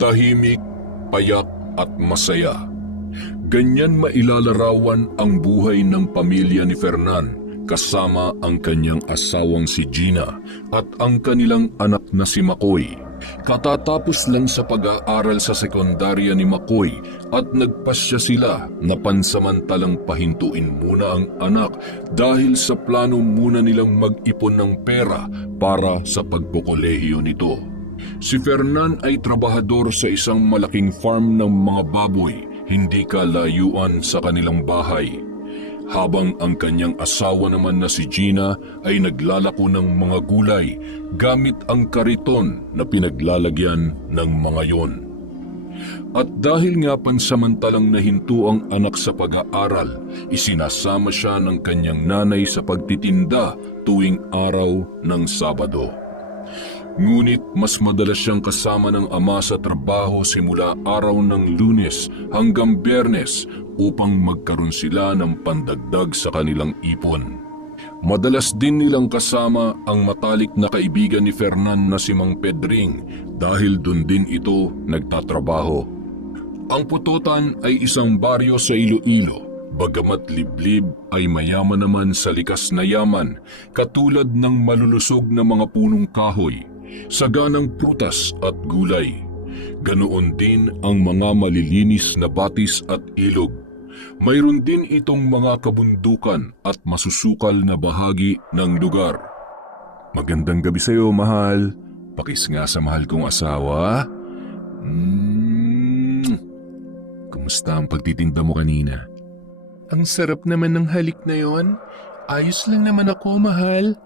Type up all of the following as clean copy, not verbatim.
tahimik, payak at masaya. Ganyan mailalarawan ang buhay ng pamilya ni Fernan kasama ang kanyang asawang si Gina at ang kanilang anak na si Makoy. Katatapos lang sa pag-aaral sa sekundarya ni Makoy at nagpasya sila na pansamantalang pahintuin muna ang anak dahil sa plano muna nilang mag-ipon ng pera para sa pagkukolehiyo nito. Si Fernan ay trabahador sa isang malaking farm ng mga baboy, hindi kalayuan sa kanilang bahay. Habang ang kanyang asawa naman na si Gina ay naglalako ng mga gulay gamit ang kariton na pinaglalagyan ng mga yon. At dahil nga pansamantalang nahinto ang anak sa pag-aaral, isinasama siya ng kanyang nanay sa pagtitinda tuwing araw ng Sabado. Ngunit mas madalas siyang kasama ng ama sa trabaho simula araw ng Lunes hanggang Biyernes upang magkaroon sila ng pandagdag sa kanilang ipon. Madalas din nilang kasama ang matalik na kaibigan ni Fernan na si Mang Pedring dahil dun din ito nagtatrabaho. Ang Pututan ay isang baryo sa Iloilo. Bagamat liblib ay mayaman naman sa likas na yaman katulad ng malulusog na mga punong kahoy, saganang prutas at gulay. Ganoon din ang mga malilinis na batis at ilog. Mayroon din itong mga kabundukan at masusukal na bahagi ng lugar. Magandang gabi sa iyo, mahal. Pakis nga sa mahal kong asawa. Kumusta ang pagtitinda mo kanina? Ang sarap naman ng halik na yon. Ayos lang naman ako, mahal.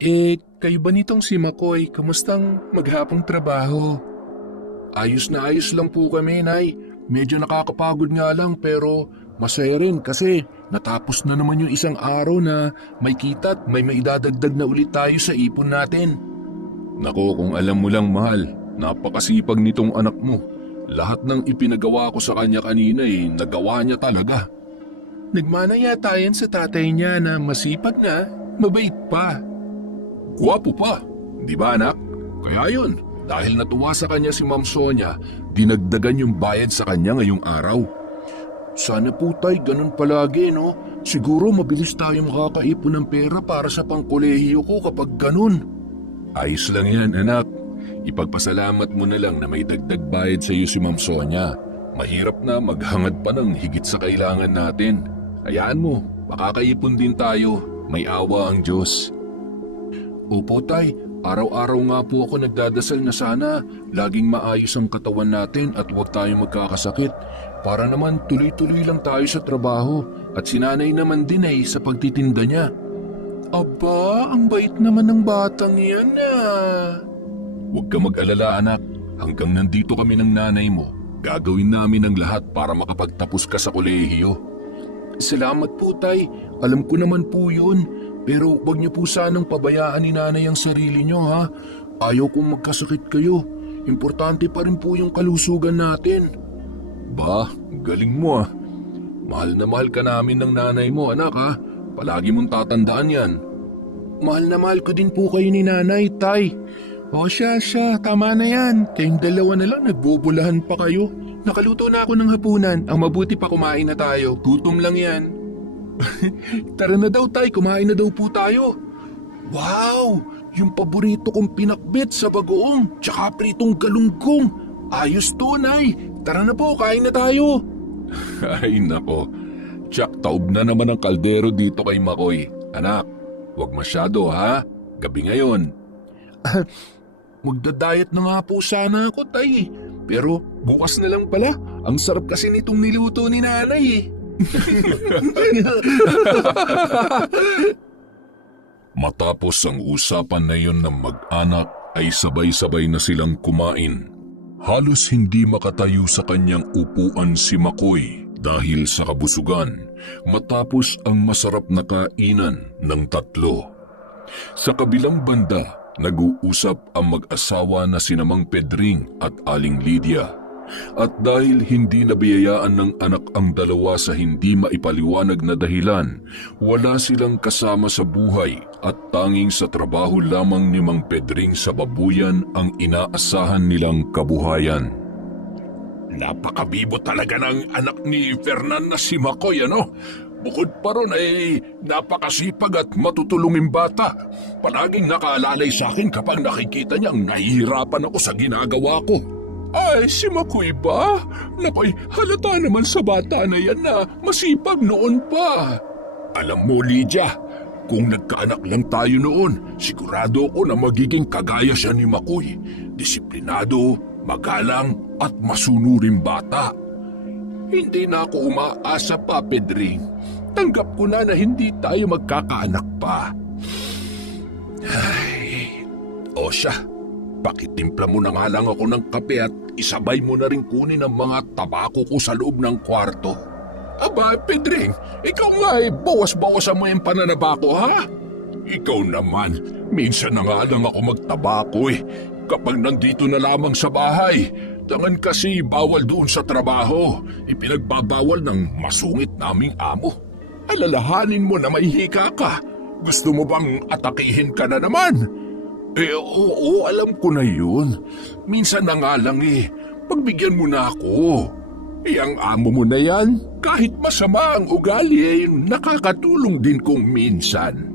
Kayo ba nitong si Makoy? Kamustang maghapong trabaho? Ayos na ayos lang po kami, Nay. Medyo nakakapagod nga lang pero masaya rin kasi natapos na naman yung isang araw na may kita at may maidadagdag na ulit tayo sa ipon natin. Nako, kung alam mo lang, mahal, napakasipag nitong anak mo. Lahat ng ipinagawa ko sa kanya kanina nagawa niya talaga. Nagmana yata yan sa tatay niya na masipag nga, mabait pa. Gwapo pa, di ba anak? Kaya yun, dahil natuwa sa kanya si Ma'am Sonia, dinagdagan yung bayad sa kanya ngayong araw. Sana po tay, ganun palagi no? Siguro mabilis tayo makakaipon ng pera para sa pangkolehiyo ko kapag ganun. Ayos lang yan, anak. Ipagpasalamat mo na lang na may dagdag bayad sa iyo si Ma'am Sonia. Mahirap na maghangad pa ng higit sa kailangan natin. Hayaan mo, makakaipon din tayo. May awa ang Diyos. Opo tay, araw-araw nga po ako nagdadasal na sana laging maayos ang katawan natin at huwag tayong magkakasakit para naman tuloy-tuloy lang tayo sa trabaho at si nanay naman din sa pagtitinda niya. Aba, ang bait naman ng batang yan Huwag ka mag-alala, anak. Hanggang nandito kami ng nanay mo, gagawin namin ang lahat para makapagtapos ka sa kolehiyo. Salamat po tay, alam ko naman po yun. Pero wag niyo po sanang pabayaan ni nanay ang sarili niyo ha. Ayaw kong magkasakit kayo. Importante pa rin po yung kalusugan natin. Ba, galing mo Mahal na mahal ka namin ng nanay mo, anak ha. Palagi mong tatandaan yan. Mahal na mahal ko din po kayo ni nanay, tay. O siya, tama na yan. Kayong dalawa na lang nagbubulahan pa kayo. Nakaluto na ako ng hapunan. Ang mabuti pa kumain na tayo. Gutom lang yan. Tara na daw tay, kumain na daw po tayo. Wow! Yung paborito kong pinakbit sa bagoong tsaka pritong galunggong. Ayos to, Nay. Tara na po, kain na tayo. Ay nako, tsak taob na naman ang kaldero dito kay Makoy. Anak, huwag masyado ha, gabi ngayon. Magda-diet na nga po sana ako, tay. Pero bukas na lang pala. Ang sarap kasi nitong niluto ni nanay Matapos ang usapan na yun ng mag-anak ay sabay-sabay na silang kumain. Halos hindi makatayo sa kanyang upuan si Makoy dahil sa kabusugan matapos ang masarap na kainan ng tatlo. Sa kabilang banda, nag-uusap ang mag-asawa na sina Mang Pedring at Aling Lydia. At dahil hindi nabiyayaan ng anak ang dalawa sa hindi maipaliwanag na dahilan, wala silang kasama sa buhay at tanging sa trabaho lamang ni Mang Pedring sa babuyan ang inaasahan nilang kabuhayan. Napakabibo talaga ng anak ni Fernan na si Makoy, ano? Bukod pa ron ay napakasipag at matutulungin bata. Palaging nakaalalay sa akin kapag nakikita niyang nahihirapan ako sa ginagawa ko. Ay, si Makoy ba? Nakoy, halata naman sa bata na yan na masipag noon pa. Alam mo, Lydia, kung nagkaanak lang tayo noon, sigurado ko na magiging kagaya siya ni Makoy. Disiplinado, magalang at masunuring bata. Hindi na ako umaasa pa, Pedring. Tanggap ko na hindi tayo magkakaanak pa. Ay, o siya, pakitimpla mo na nga lang ako ng kape at isabay mo na rin kunin ang mga tabako ko sa loob ng kwarto. Aba, Pedring, ikaw nga bawas-bawasan mo yung pananabako, ha? Ikaw naman, minsan na nga lang ako magtabako kapag nandito na lamang sa bahay. Tangan kasi bawal doon sa trabaho. Ipinagbabawal ng masungit naming amo. Alalahanin mo na may hika ka. Gusto mo bang atakihin ka na naman? Oo, alam ko na yun. Minsan na nga lang pagbigyan mo na ako. Ang amo mo na yan, kahit masama ang ugali nakakatulong din kung minsan.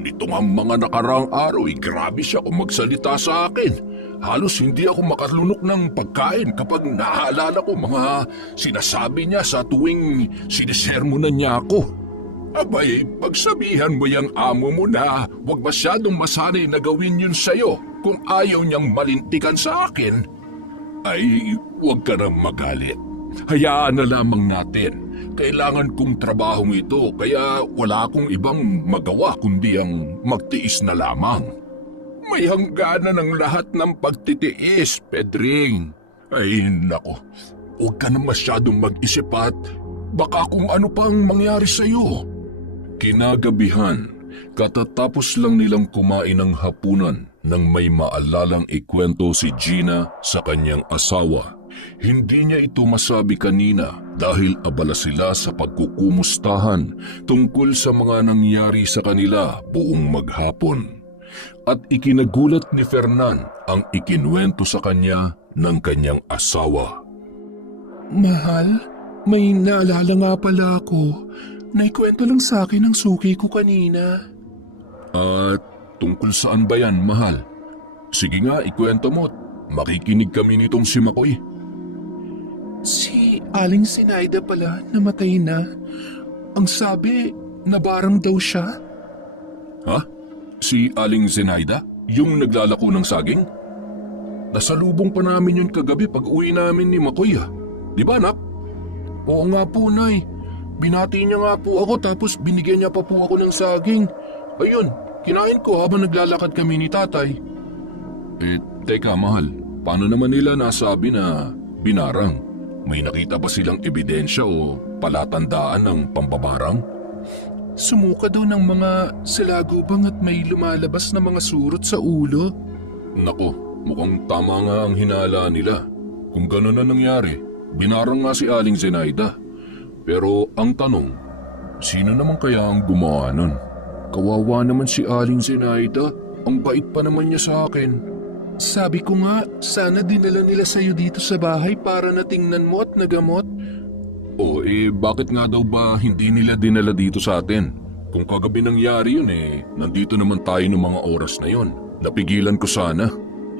Nitong ang mga nakaraang araw grabe siya kung magsalita sa akin. Halos hindi ako makalunok ng pagkain kapag naaalala ko mga sinasabi niya sa tuwing sinisermonan niya ako. Abay, pagsabihan mo yung amo mo na huwag masyadong masanay na gawin yun sa'yo kung ayaw niyang malintikan sa akin, ay huwag ka nang magalit. Hayaan na lamang natin. Kailangan kong trabahong ito kaya wala akong ibang magawa kundi ang magtiis na lamang. May hangganan ng lahat ng pagtitiis, Pedring. Ay nako, huwag ka na masyadong mag-isip at baka kung ano pang mangyari sa'yo. Kinagabihan, katatapos lang nilang kumain ng hapunan nang may maalalang ikwento si Gina sa kanyang asawa. Hindi niya ito masabi kanina dahil abala sila sa pagkukumustahan tungkol sa mga nangyari sa kanila buong maghapon. At ikinagulat ni Fernan ang ikinuwento sa kanya ng kanyang asawa. Mahal, may naalala nga pala ako. Naikwento lang sa akin ang suki ko kanina. At tungkol saan ba yan, mahal? Sige nga, ikwento mo. Makikinig kami nitong si Makoy. Si Aling Sinaida pala, namatay na. Ang sabi, nabarang daw siya. Ha? Si Aling Zenaida? Yung naglalako ng saging? Nasalubong pa namin yun kagabi pag uwi namin ni Makoy, ha? Di ba, anak? Oo nga po, Nay. Binati niya nga po ako tapos binigyan niya pa po ako ng saging. Ayun, kinain ko habang naglalakad kami ni tatay. Teka mahal, paano naman nila nasabi na binarang? May nakita ba silang ebidensya o palatandaan ng pambabarang? Sumuka daw ng mga salagubang at may lumalabas na mga surot sa ulo. Nako, mukhang tama nga ang hinala nila. Kung gano'n na nangyari, binarang nga si Aling Zenaida. Pero ang tanong, sino naman kaya ang gumawa nun? Kawawa naman si Aling Zenaida. Ang bait pa naman niya sa akin. Sabi ko nga, sana dinala nila sa'yo dito sa bahay para natingnan mo at nagamot. Bakit nga daw ba hindi nila dinala dito sa atin? Kung kagabi nangyari yun nandito naman tayo ng mga oras na yun. Napigilan ko sana.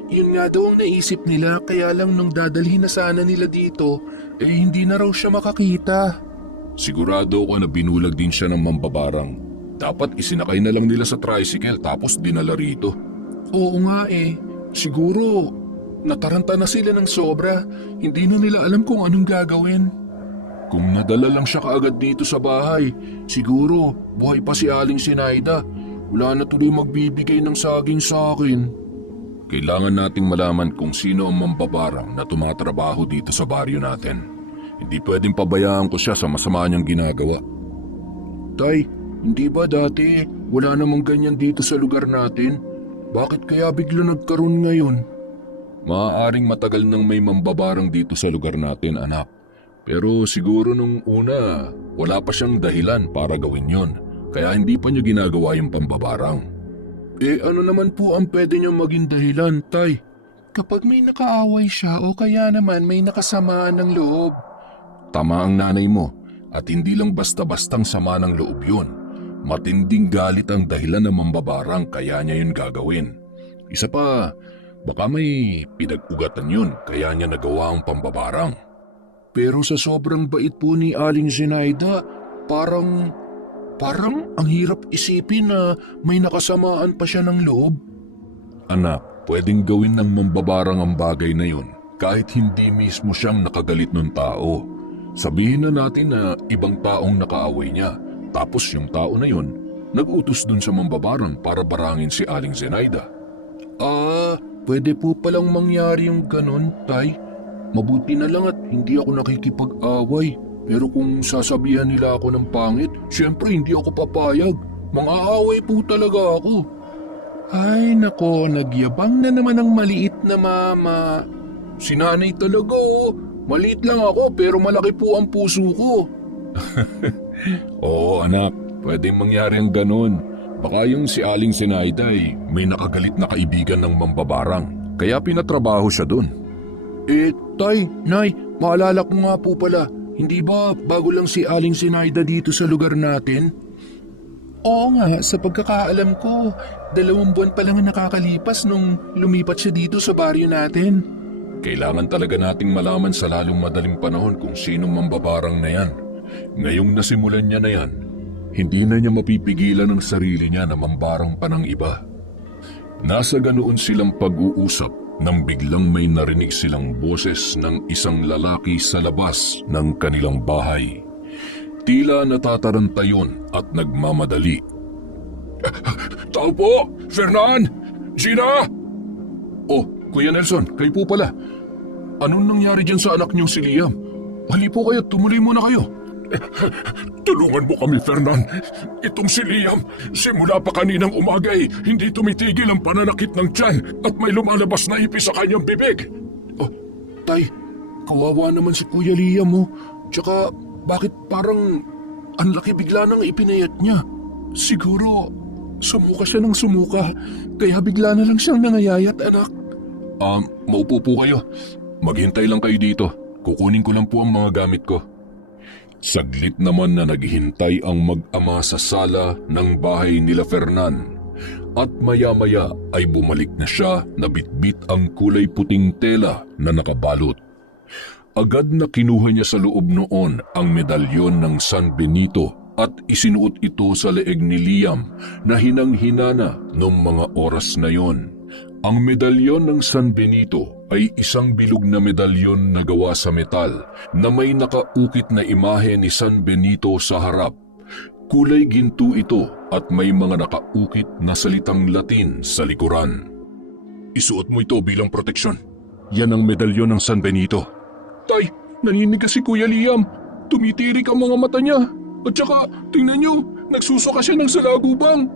Yun nga daw ang naisip nila kaya lang nung dadalhin na sana nila dito, hindi na raw siya makakita. Sigurado ko na binulag din siya ng mambabarang. Dapat isinakay na lang nila sa tricycle tapos dinala rito. Oo nga siguro nataranta na sila ng sobra. Hindi na nila alam kung anong gagawin. Kung nadala lang siya kaagad dito sa bahay, siguro buhay pa si Aling Sinaida. Wala na tuloy magbibigay ng saging sa akin. Kailangan nating malaman kung sino ang mambabarang na tumatrabaho dito sa baryo natin. Hindi pwedeng pabayaan ko siya sa masama niyang ginagawa. Tay, hindi ba dati wala namang ganyan dito sa lugar natin? Bakit kaya bigla nagkaroon ngayon? Maaaring matagal nang may mambabarang dito sa lugar natin, anak. Pero siguro nung una, wala pa siyang dahilan para gawin yon. Kaya hindi pa niya ginagawa yung pambabarang. Ano naman po ang pwede niyang maging dahilan, Tay? Kapag may nakaaway siya o kaya naman may nakasamaan ng loob. Tama ang nanay mo at hindi lang basta-bastang sama ng loob yun. Matinding galit ang dahilan ng mambabarang kaya niya yun gagawin. Isa pa, baka may pinag-ugatan yun kaya niya nagawa ang pambabarang. Pero sa sobrang bait po ni Aling Zenaida, parang ang hirap isipin na may nakasamaan pa siya ng loob. Anak, pwedeng gawin ng mambabarang ang bagay na yun kahit hindi mismo siyang nakagalit ng tao. Sabihin na natin na ibang taong nakaaway niya, tapos yung tao na yun nag-utos dun sa mambabarang para barangin si Aling Zenaida. Pwede po palang mangyari yung ganun, Tay. Mabuti na lang at hindi ako nakikipag-away. Pero kung sasabihan nila ako ng pangit, syempre hindi ako papayag. Mang-aaway po talaga ako. Ay nako, nagyabang na naman ang maliit na mama. Si nanay talaga oh. Maliit lang ako pero malaki po ang puso ko. Oo anak, pwedeng mangyari ang ganun. Baka yung si Aling Zenaida ay may nakagalit na kaibigan ng mambabarang. Kaya pinatrabaho siya dun. Tay, Nay, maalala ko nga po pala. Hindi ba bago lang si Aling Zenaida dito sa lugar natin? Oo nga, sa pagkakaalam ko, 2 buwan pa lang ang nakakalipas nung lumipat siya dito sa baryo natin. Kailangan talaga nating malaman sa lalong madaling panahon kung sinong mambabarang na yan. Ngayong nasimulan niya na yan, hindi na niya mapipigilan ang sarili niya na mambarang pa ng iba. Nasa ganoon silang pag-uusap nang biglang may narinig silang boses ng isang lalaki sa labas ng kanilang bahay. Tila natataranta yun at nagmamadali. Tao po! Fernan! Gina! Oh, Kuya Nelson, kayo po pala. Anong nangyari dyan sa anak niyong si Liam? Hali po kayo, tumuloy muna kayo. Tulungan mo kami, Fernan. Itong si Liam, simula pa kaninang umaga hindi tumitigil ang pananakit ng tiyan at may lumalabas na ipis sa kanyang bibig. Oh, Tay, kawawa naman si Kuya Liam mo. Tsaka, bakit parang ang laki bigla nang ipinayat niya? Siguro, sumuka siya ng sumuka, kaya bigla na lang siyang nangayayat, anak. Maupo po kayo. Maghintay lang kayo dito. Kukunin ko lang po ang mga gamit ko. Saglit naman na naghihintay ang mag-ama sa sala ng bahay nila Fernan. At maya-maya ay bumalik na siya na bitbit ang kulay puting tela na nakabalot. Agad na kinuha niya sa loob noon ang medalyon ng San Benito at isinuot ito sa leeg ni Liam na hinang-hinana noong mga oras na yon. Ang medalyon ng San Benito ay isang bilog na medalyon na gawa sa metal na may nakaukit na imahe ni San Benito sa harap. Kulay ginto ito at may mga nakaukit na salitang Latin sa likuran. Isuot mo ito bilang proteksyon. Yan ang medalyon ng San Benito. Tay, naninig si Kuya Liam. Tumitirik ang mga mata niya. At saka, tingnan niyo, nagsusuka siya ng salagubang.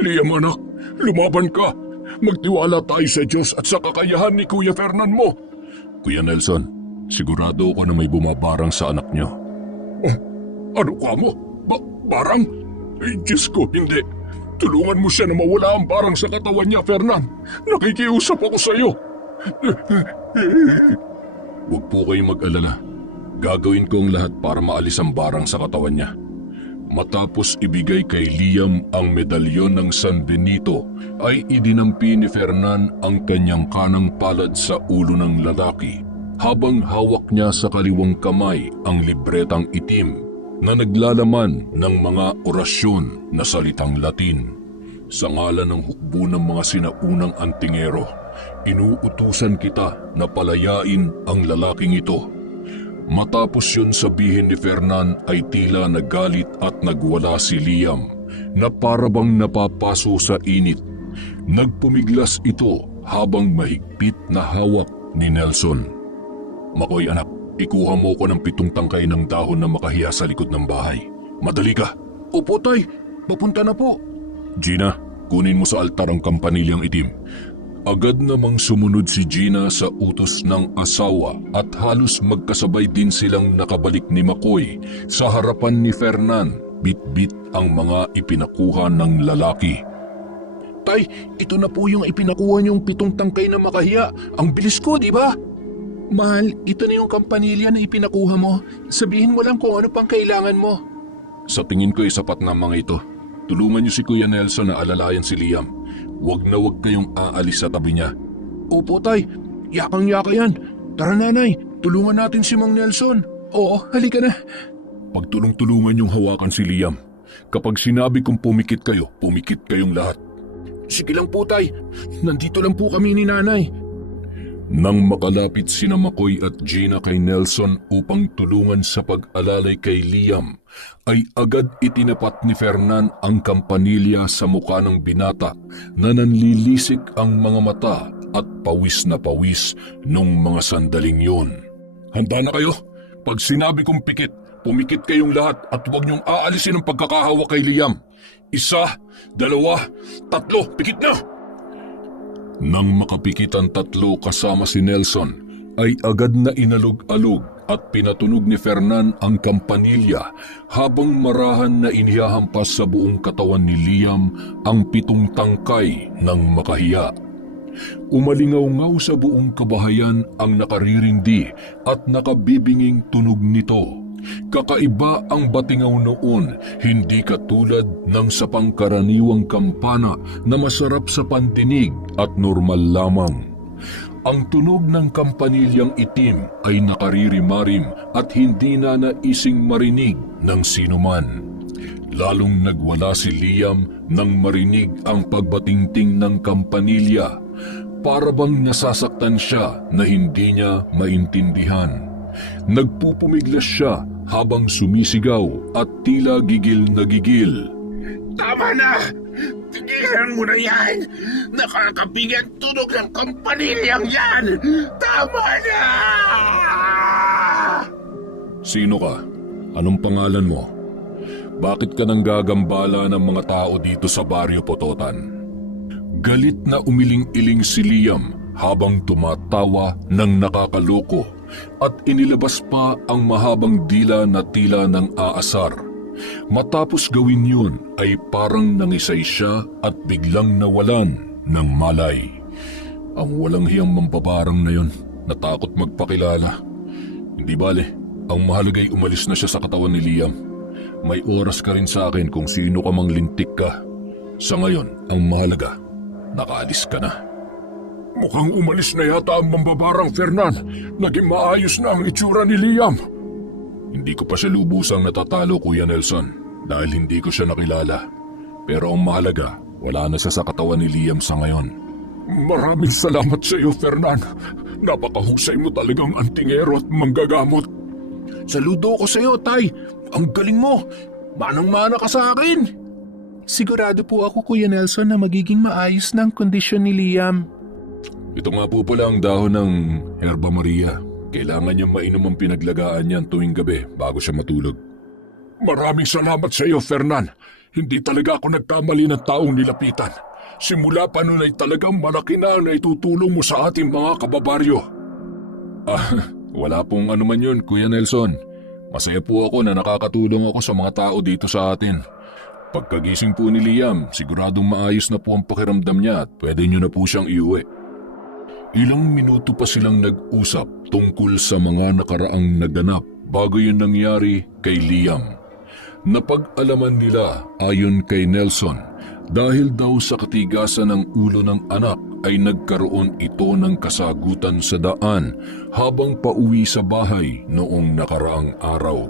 Liam anak, lumaban ka. Magtiwala tayo sa Diyos at sa kakayahan ni Kuya Fernan mo. Kuya Nelson, sigurado ako na may bumabarang sa anak niyo. Oh, ano ka mo? Barang? Ay, Diyos ko, hindi. Tulungan mo siya na mawala ang barang sa katawan niya, Fernan. Nakikiusap ako sa iyo. Huwag po kayong mag-alala. Gagawin ko ang lahat para maalis ang barang sa katawan niya. Matapos ibigay kay Liam ang medalyon ng San Benito, ay idinampi ni Fernan ang kanyang kanang palad sa ulo ng lalaki, habang hawak niya sa kaliwang kamay ang libretang itim na naglalaman ng mga orasyon na salitang Latin. Sa ngalan ng hukbo ng mga sinaunang antingero, inuutusan kita na palayain ang lalaking ito. Matapos yun sabihin ni Fernan ay tila nagalit at nagwala si Liam na parabang napapaso sa init. Nagpumiglas ito habang mahigpit na hawak ni Nelson. Makoy anak, ikuha mo ko ng 7 tangkay ng dahon na makahiya sa likod ng bahay. Madali ka. Opo tay, papunta na po. Gina, kunin mo sa altar ang kampanilyang itim. Agad namang sumunod si Gina sa utos ng asawa at halos magkasabay din silang nakabalik ni Makoy sa harapan ni Fernan, bit-bit ang mga ipinakuha ng lalaki. tay, ito na po yung ipinakuha niyong 7 tangkay na makahiya. Ang bilis ko, di ba? Mahal, ito na yung kampanilya na ipinakuha mo. Sabihin mo lang kung ano pang kailangan mo. Sa tingin ko ay sapat na ang mga ito. Tulungan niyo si Kuya Nelson na alalayan si Liam. Huwag na huwag kayong aalis sa tabi niya. Opo tay, yakang-yaka yan. Tara nanay, tulungan natin si Mang Nelson. Oo, halika na. Pagtulong-tulungan niyong hawakan si Liam. Kapag sinabi kong pumikit kayong lahat. Sige lang po tay, nandito lang po kami ni nanay. Nang makalapit sina Makoy at Gina kay Nelson upang tulungan sa pag-alalay kay Liam, ay agad itinapat ni Fernan ang kampanilya sa mukha ng binata na nanlilisik ang mga mata at pawis na pawis nung mga sandaling yun. Handa na kayo? Pag sinabi kong pikit, pumikit kayong lahat at huwag niyong aalisin ang pagkakahawa kay Liam. 1, 2, 3, pikit na! Nang makapikit ang 3 kasama si Nelson, ay agad na inalog-alog at pinatunog ni Fernan ang kampanilya habang marahan na inihahampas sa buong katawan ni Liam ang 7 tangkay ng makahiya. Umalingaw-ngaw sa buong kabahayan ang nakaririndi at nakabibinging tunog nito. Kakaiba ang batingaw noon, hindi katulad ng sa pangkaraniwang kampana na masarap sa pandinig at normal lamang. Ang tunog ng kampanilyang itim ay nakaririmarim at hindi na naising marinig ng sinuman. Lalong nagwala si Liam nang marinig ang pagbatingting ng kampanilya. Para bang nasasaktan siya na hindi niya maintindihan. Nagpupumiglas siya habang sumisigaw at tila gigil na gigil. Tama na! Tigilan mo na yan! Nakakabigat tunog ng kampanilyang yan! Tama na! Sino ka? Anong pangalan mo? Bakit ka nang gagambala ng mga tao dito sa Baryo Pototan? Galit na umiling-iling si Liam habang tumatawa ng nakakaloko at inilabas pa ang mahabang dila na tila ng aasar. Matapos gawin yun ay parang nangisay siya at biglang nawalan ng malay. Ang walang hiyang mambabarang na yun, natakot magpakilala. Hindi bale, ang mahalagay umalis na siya sa katawan ni Liam. May oras ka rin sa akin kung sino ka mang lintik ka. Sa ngayon, ang mahalaga, nakaalis ka na. Mukhang umalis na yata ang mambabarang Fernan. Naging maayos na ang itsura ni Liam. Hindi ko pa siya lubusang natatalo, Kuya Nelson, dahil hindi ko siya nakilala. Pero ang mahalaga, wala na siya sa katawan ni Liam sa ngayon. Maraming salamat sa iyo, Fernan. Napakahusay mo talagang antingero at manggagamot. Saludo ko sa iyo, tay. Ang galing mo. Manang-mana ka sa akin. Sigurado po ako, Kuya Nelson, na magiging maayos na ang kondisyon ni Liam. Ito nga po pala ang dahon ng Herba Maria. Kailangan niyang mainom ang pinaglagaan niyan tuwing gabi bago siya matulog. Maraming salamat sa iyo, Fernan. Hindi talaga ako nagkamali ng taong nilapitan. Simula pa noon ay talagang malaki na ang naitutulong mo sa ating mga kababaryo. Wala pong anuman yun, Kuya Nelson. Masaya po ako na nakakatulong ako sa mga tao dito sa atin. Pagkagising po ni Liam, siguradong maayos na po ang pakiramdam niya at pwede niyo na po siyang iuwi. Ilang minuto pa silang nag-usap tungkol sa mga nakaraang naganap bago yun nangyari kay Liam. Napag-alaman nila ayon kay Nelson dahil daw sa katigasan ng ulo ng anak ay nagkaroon ito ng kasagutan sa daan habang pauwi sa bahay noong nakaraang araw.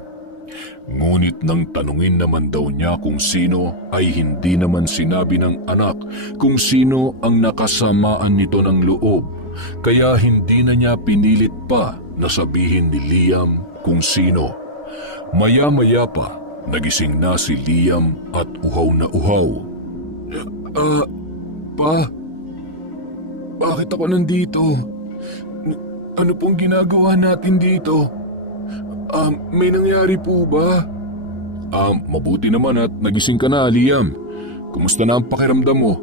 Ngunit nang tanungin naman daw niya kung sino ay hindi naman sinabi ng anak kung sino ang nakasamaan nito ng loob. Kaya hindi na niya pinilit pa na sabihin ni Liam kung sino. Maya-maya pa, nagising na si Liam at uhaw na uhaw. Pa? Bakit ako nandito? Ano pong ginagawa natin dito? May nangyari po ba? Mabuti naman at nagising ka na, Liam. Kumusta na ang pakiramdam mo?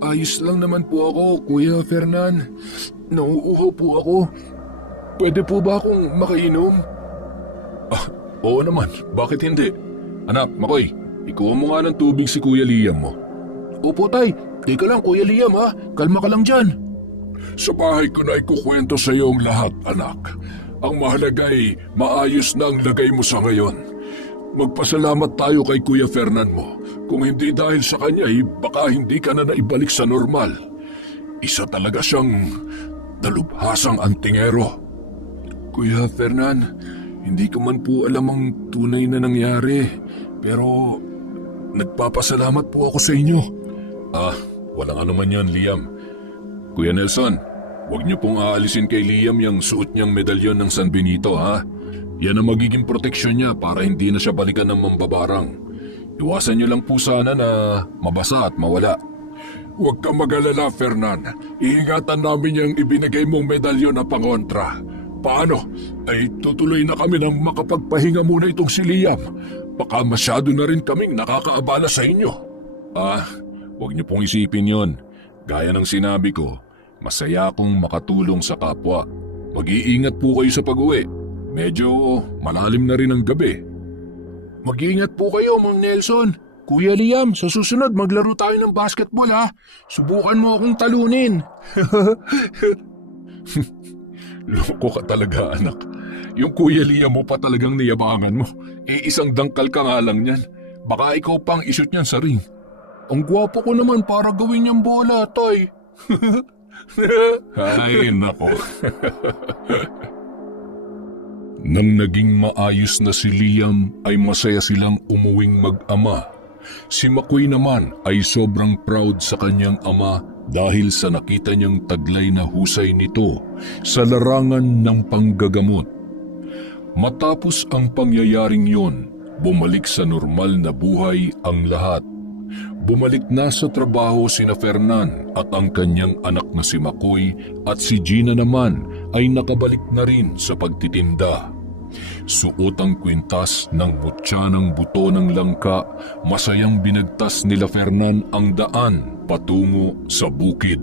Ayos lang naman po ako, Kuya Fernan. Nauuhaw po ako. Pwede po ba akong makainom? Oo naman, bakit hindi? Anak, Makoy, ikuha mo nga ng tubig si Kuya Liam mo. Opo tay, teka lang Kuya Liam ha, kalma ka lang dyan. Sa bahay ko na ikukwento sa iyo ang lahat, anak. Ang mahalaga ay maayos na ang lagay mo sa ngayon. Magpasalamat tayo kay Kuya Fernan mo. Kung hindi dahil sa kanya, baka hindi ka na naibalik sa normal. Isa talaga siyang dalubhasang antingero. Kuya Fernan, hindi ko man po alam ang tunay na nangyari. Pero nagpapasalamat po ako sa inyo. Walang anuman yan, Liam. Kuya Nelson, huwag niyo pong aalisin kay Liam yung suot niyang medalyon ng San Benito, ha? Yan ang magiging proteksyon niya para hindi na siya balikan ng mambabarang. Iwasan niyo lang po sana na mabasa at mawala. Huwag kang mag-alala, Fernan. Iingatan namin yung ibinigay mong medalyon na pangontra. Paano? Ay tutuloy na kami nang makapagpahinga muna itong si Liam. Baka masyado na rin kaming nakakaabala sa inyo. Huwag niyo pong isipin yon. Gaya ng sinabi ko, masaya akong makatulong sa kapwa. Mag-iingat po kayo sa pag-uwi. Medyo malalim na rin ang gabi. Mag-iingat po kayo, Mang Nelson. Kuya Liam, sa susunod maglaro tayo ng basketball ha. Subukan mo akong talunin. Loko ka talaga, anak. Yung Kuya Liam mo pa talagang niyabangan mo. Isang dangkal ka nga lang niyan. Baka ikaw pang ishoot niyan sa ring. Ang gwapo ko naman para gawin niyang bola, Tay. Ay, nako. Nang naging maayos na si Liam ay masaya silang umuwing mag-ama. Si Makoy naman ay sobrang proud sa kanyang ama dahil sa nakita niyang taglay na husay nito sa larangan ng panggagamot. Matapos ang pangyayaring yun, bumalik sa normal na buhay ang lahat. Bumalik na sa trabaho sina Fernan at ang kanyang anak na si Makoy at si Gina naman ay nakabalik na rin sa pagtitinda. Suot ang kwintas ng butya ng buto ng langka, masayang binagtas nila Fernan ang daan patungo sa bukid.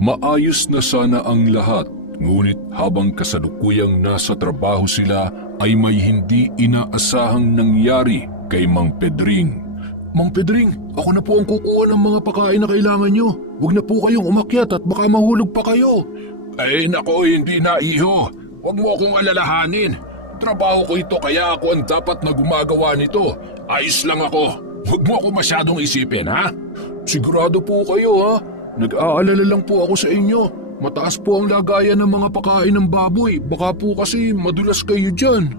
Maayos na sana ang lahat, ngunit habang kasalukuyang nasa trabaho sila ay may hindi inaasahang nangyari kay Mang Pedring. Mang Pedring, ako na po ang kukuha ng mga pagkain na kailangan nyo. Huwag na po kayong umakyat at baka mahulog pa kayo. Ay nako, hindi na iho. Huwag mo akong alalahanin. Trabaho ko ito kaya ako ang dapat na gumagawa nito. Ayos lang ako. Huwag mo ako masyadong isipin, ha? Sigurado po kayo, ha? Nag-aalala lang po ako sa inyo. Mataas po ang lagayan ng mga pagkain ng baboy. Baka po kasi madulas kayo dyan.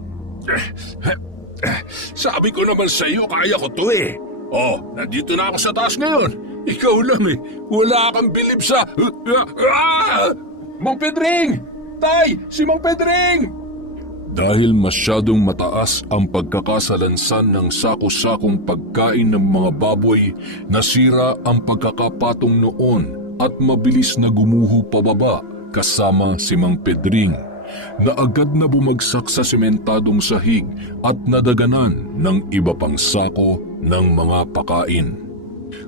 Sabi ko naman sa iyo, kaya ko to eh. Nandito na ako sa taas ngayon. Ikaw lang eh. Wala kang bilib sa... Mang Pedring! Tay! Si Mang Pedring! Dahil masyadong mataas ang pagkakasalansan ng sako-sakong pagkain ng mga baboy, nasira ang pagkakapatong noon at mabilis na gumuho pababa kasama si Mang Pedring, na agad na bumagsak sa sementadong sahig at nadaganan ng iba pang sako ng mga pakain.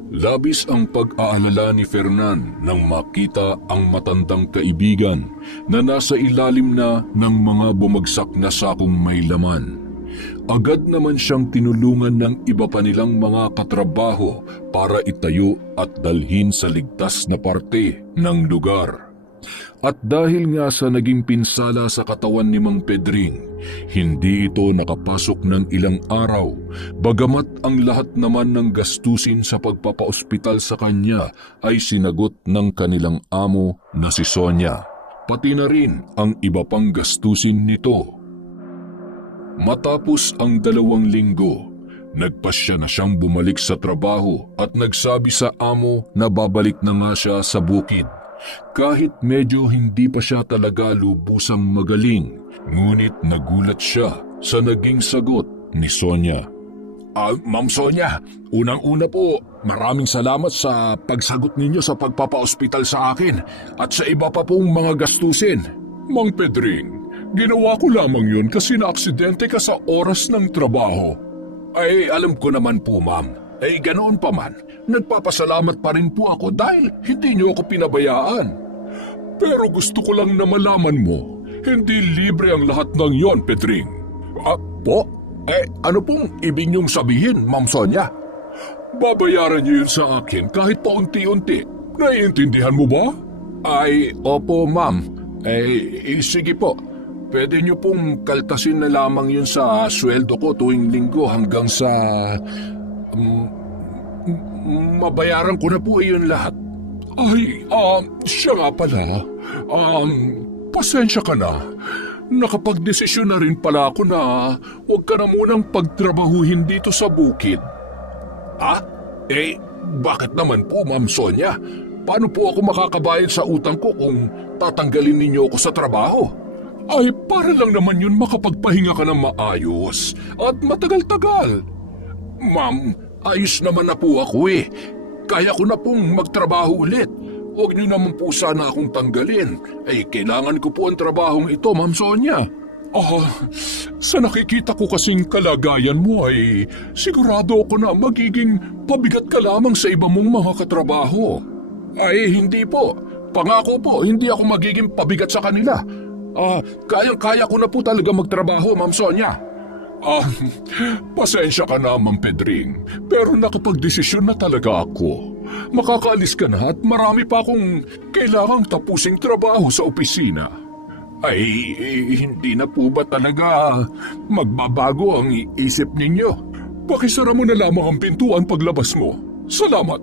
Labis ang pag-aalala ni Fernan nang makita ang matandang kaibigan na nasa ilalim na ng mga bumagsak na sakong may laman. Agad naman siyang tinulungan ng iba pa nilang mga katrabaho para itayo at dalhin sa ligtas na parte ng lugar. At dahil nga sa naging pinsala sa katawan ni Mang Pedring, hindi ito nakapasok ng ilang araw, bagamat ang lahat naman ng gastusin sa pagpapaospital sa kanya ay sinagot ng kanilang amo na si Sonia, pati na rin ang iba pang gastusin nito. Matapos ang 2 linggo, nagpasya na siyang bumalik sa trabaho at nagsabi sa amo na babalik na nga siya sa bukid. Kahit medyo hindi pa siya talaga lubusang magaling, ngunit nagulat siya sa naging sagot ni Sonia. Ma'am Sonia, unang-una po, maraming salamat sa pagsagot ninyo sa pagpapaospital sa akin at sa iba pa pong mga gastusin. Mang Pedring, ginawa ko lamang yun kasi naaksidente ka sa oras ng trabaho. Ay, alam ko naman po, ma'am. Ay ganoon pa man, nagpapasalamat pa rin po ako dahil hindi niyo ako pinabayaan. Pero gusto ko lang na malaman mo, hindi libre ang lahat ng yon, Pedring. Po? Ano pong ibig niyong sabihin, Ma'am Sonia? babayaran niyo yun sa akin kahit paunti-unti. Naiintindihan mo ba? Ay, opo ma'am. Sige po. Pwede niyo pong kaltasin na lamang yun sa sweldo ko tuwing linggo hanggang sa... mabayaran ko na po yun lahat. Ay, siya nga pala. Pasensya ka na. Nakapagdesisyon na rin pala ako na huwag ka na munang pagtrabahuhin dito sa bukid. Bakit naman po, Ma'am Sonia? Paano po ako makakabayad sa utang ko kung tatanggalin ninyo ako sa trabaho? Ay, para lang naman yun makapagpahinga ka ng maayos at matagal-tagal. Ma'am, ayos naman na po ako eh. Kaya ko na pong magtrabaho ulit. Huwag niyo naman po sana akong tanggalin. Kailangan ko po ang trabahong ito, Ma'am Sonia. Sa nakikita ko kasing kalagayan mo ay sigurado ako na magiging pabigat ka lamang sa iba mong mga katrabaho. Hindi po. Pangako po, hindi ako magiging pabigat sa kanila. Kaya ko na po talaga magtrabaho, Ma'am Sonia. Pasensya ka na, Ma'am Pedring. Pero nakapagdesisyon na talaga ako. Makakaalis ka na at marami pa akong kailangang tapusing trabaho sa opisina. Hindi na po ba talaga magbabago ang isip ninyo? Pakisara mo na lamang ang pintuan paglabas mo. Salamat.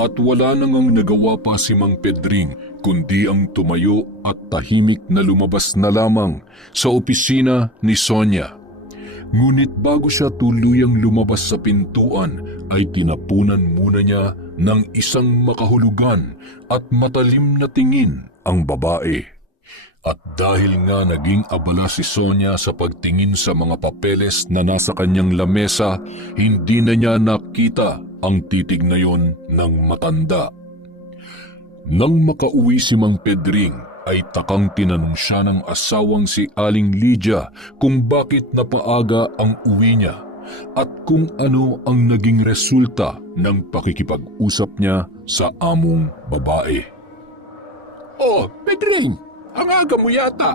At wala nang nagawa pa si Mang Pedring kundi ang tumayo at tahimik na lumabas na lamang sa opisina ni Sonia. Ngunit bago siya tuluyang lumabas sa pintuan ay tinapunan muna niya ng isang makahulugan at matalim na tingin ang babae. At dahil nga naging abala si Sonia sa pagtingin sa mga papeles na nasa kanyang lamesa, hindi na niya nakita ang titig na yon ng matanda. Nang makauwi si Mang Pedring, ay takang tinanong siya ng asawang si Aling Lydia kung bakit napaaga ang uwi niya at kung ano ang naging resulta ng pakikipag-usap niya sa among babae. Pedring! Ang aga mo yata.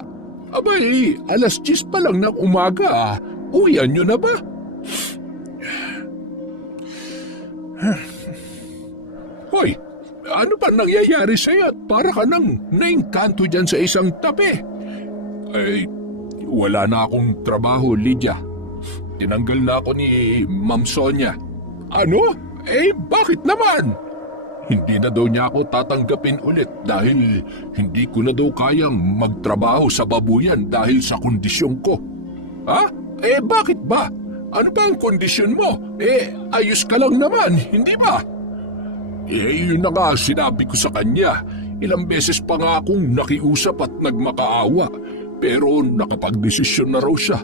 Abay, 10:00 pa lang ng umaga. Uwian nyo na ba? Hoy, ano pa nangyayari sa'yo at para ka nang naingkanto dyan sa isang tabi? Wala na akong trabaho, Lydia. Tinanggal na ako ni Ma'am Sonia. Ano? Bakit naman? Hindi na daw niya ako tatanggapin ulit dahil hindi ko na daw kayang magtrabaho sa babuyan dahil sa kondisyon ko. Bakit ba? Ano ba ang kondisyon mo? Ayos ka lang naman, hindi ba? Yun na nga sinabi ko sa kanya. Ilang beses pa nga akong nakiusap at nagmakaawa. Pero nakapagdesisyon na raw siya.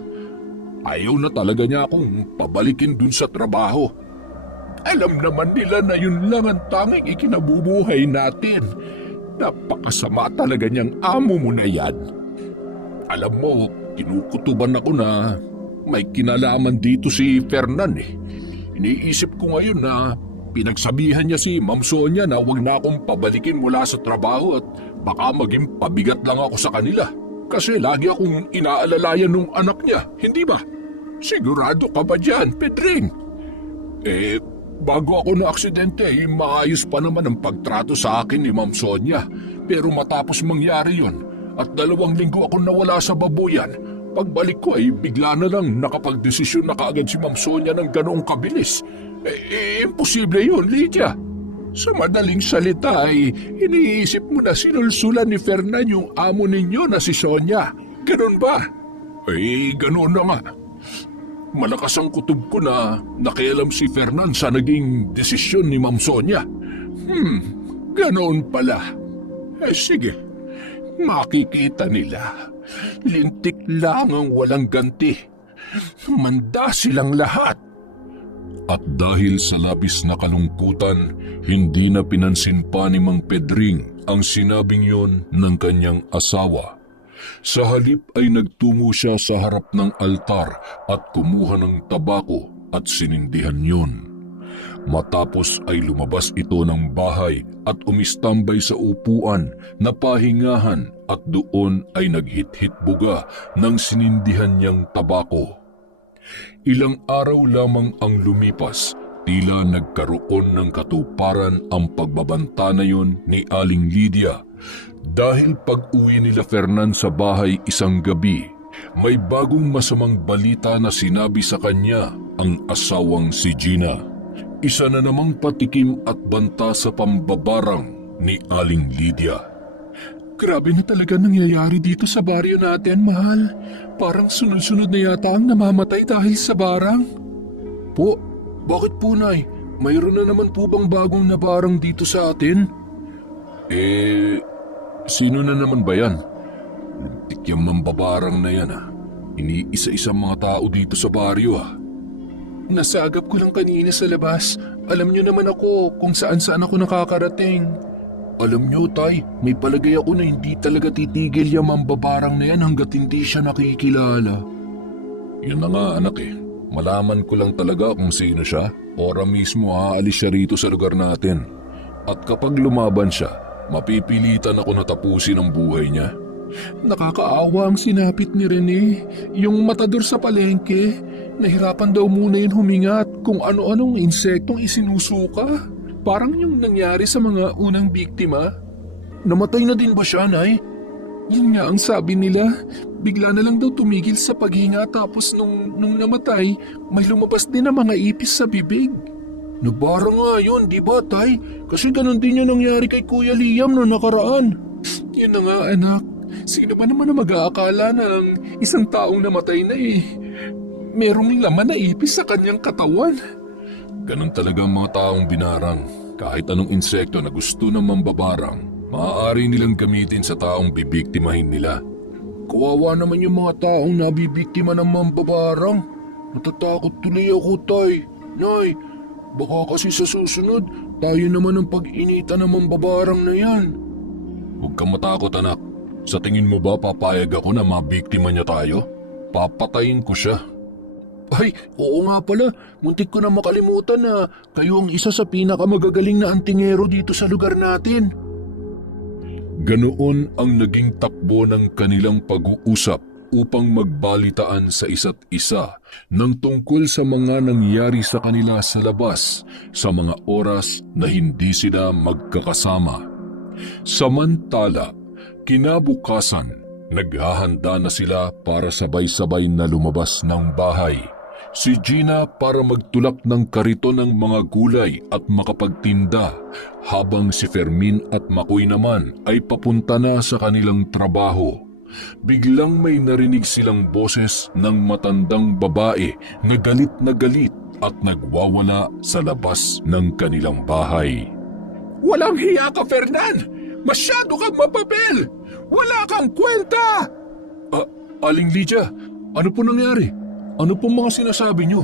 Ayaw na talaga niya akong pabalikin dun sa trabaho. Alam naman nila na yun lang ang tanging ikinabubuhay natin. Napakasama talaga niyang amo mo na yan. Alam mo, kinukutuban ako na may kinalaman dito si Fernan eh. Iniisip ko ngayon na pinagsabihan niya si Ma'am Sonia na huwag na akong pabalikin mula sa trabaho at baka maging pabigat lang ako sa kanila. Kasi lagi akong inaalalayan nung anak niya, hindi ba? Sigurado ka ba dyan, Pedring? Bago ako na-aksidente, maayos pa naman ang pagtrato sa akin ni Ma'am Sonia. Pero matapos mangyari yon at 2 linggo ako nawala sa babuyan, pagbalik ko ay bigla na lang nakapagdesisyon na kaagad si Ma'am Sonia ng ganoong kabilis. Imposible yun, Lydia. Sa madaling salita ay iniisip mo na sinulsulan ni Fernan yung amo ninyo na si Sonia. Ganun ba? Ganun na nga. Malakas ang kutob ko na nakialam si Fernan sa naging desisyon ni Ma'am Sonia. Ganoon pala. Sige, makikita nila. Lintik lang ang walang ganti. Manda silang lahat. At dahil sa labis na kalungkutan, hindi na pinansin pa ni Mang Pedring ang sinabing yon ng kanyang asawa. Sa halip ay nagtungo siya sa harap ng altar at kumuha ng tabako at sinindihan yon. Matapos ay lumabas ito ng bahay at umistambay sa upuan na pahingahan at doon ay naghit-hitbuga ng sinindihan niyang tabako. Ilang araw lamang ang lumipas Tila nagkaroon ng katuparan ang pagbabanta na yun ni Aling Lydia dahil pag-uwi nila Fernan sa bahay isang gabi, may bagong masamang balita na sinabi sa kanya ang asawang si Gina. Isa na namang patikim at banta sa pambabarang ni Aling Lydia. Grabe na talaga nangyayari dito sa baryo natin, mahal. Parang sunod-sunod na yata ang namamatay dahil sa barang. Po, bakit po, Nay? Mayroon na naman po bang bagong nabarang dito sa atin? Sino na naman ba yan? Lintik yung mambabarang na yan Iniisa-isang mga tao dito sa baryo Nasagap ko lang kanina sa labas. Alam niyo naman ako kung saan-saan ako nakakarating. Alam niyo, Tay, may palagay ako na hindi talaga titigil yung mambabarang na yan hanggat hindi siya nakikilala. Yun na nga anak Malaman ko lang talaga kung sino siya. Ora mismo aalis siya rito sa lugar natin. At kapag lumaban siya, mapipilitan ako na tapusin ang buhay niya. Nakakaawa ang sinapit ni Rene. Yung matador sa palengke, nahirapan daw muna yun huminga at kung ano-anong insektong isinusuka. Parang yung nangyari sa mga unang biktima. Namatay na din ba siya, Nay? Yun nga ang sabi nila. Bigla na lang daw tumigil sa paghinga tapos nung namatay, may lumabas din na mga ipis sa bibig. Nabara nga yun, di ba, Tay? Kasi ganun din yung nangyari kay Kuya Liam noong nakaraan. Yun na nga, anak. Sino ba naman na mag-aakala na ng isang taong namatay na merong laman na ipis sa kanyang katawan? Ganun talaga ang mga taong binarang. Kahit anong insekto na gusto ng mambabarang, maaari nilang gamitin sa taong bibiktimahin nila. Kawawa naman yung mga taong nabibiktima ng mambabarang. Natatakot tuloy ako, Tay. Nay, baka kasi sa susunod, tayo naman ang pag-inita ng mambabarang na yan. Huwag kang matakot, anak. Sa tingin mo ba papayag ako na mabiktima niya tayo? Papatayin ko siya. Ay, oo nga pala. Muntik ko na makalimutan na kayo ang isa sa pinakamagagaling na antingero dito sa lugar natin. Ganoon ang naging takbo ng kanilang pag-uusap upang magbalitaan sa isa't isa ng tungkol sa mga nangyari sa kanila sa labas sa mga oras na hindi sila magkakasama. Samantala, kinabukasan, naghahanda na sila para sabay-sabay na lumabas ng bahay. Si Gina para magtulak ng kariton ng mga gulay at makapagtinda, habang si Fermin at Makoy naman ay papunta na sa kanilang trabaho. Biglang may narinig silang boses ng matandang babae na galit at nagwawala sa labas ng kanilang bahay. Walang hiya ka, Fernan! Masyado kang mapapel! Wala kang kwenta! Aling Lydia, ano po nangyari? Ano pong mga sinasabi niyo?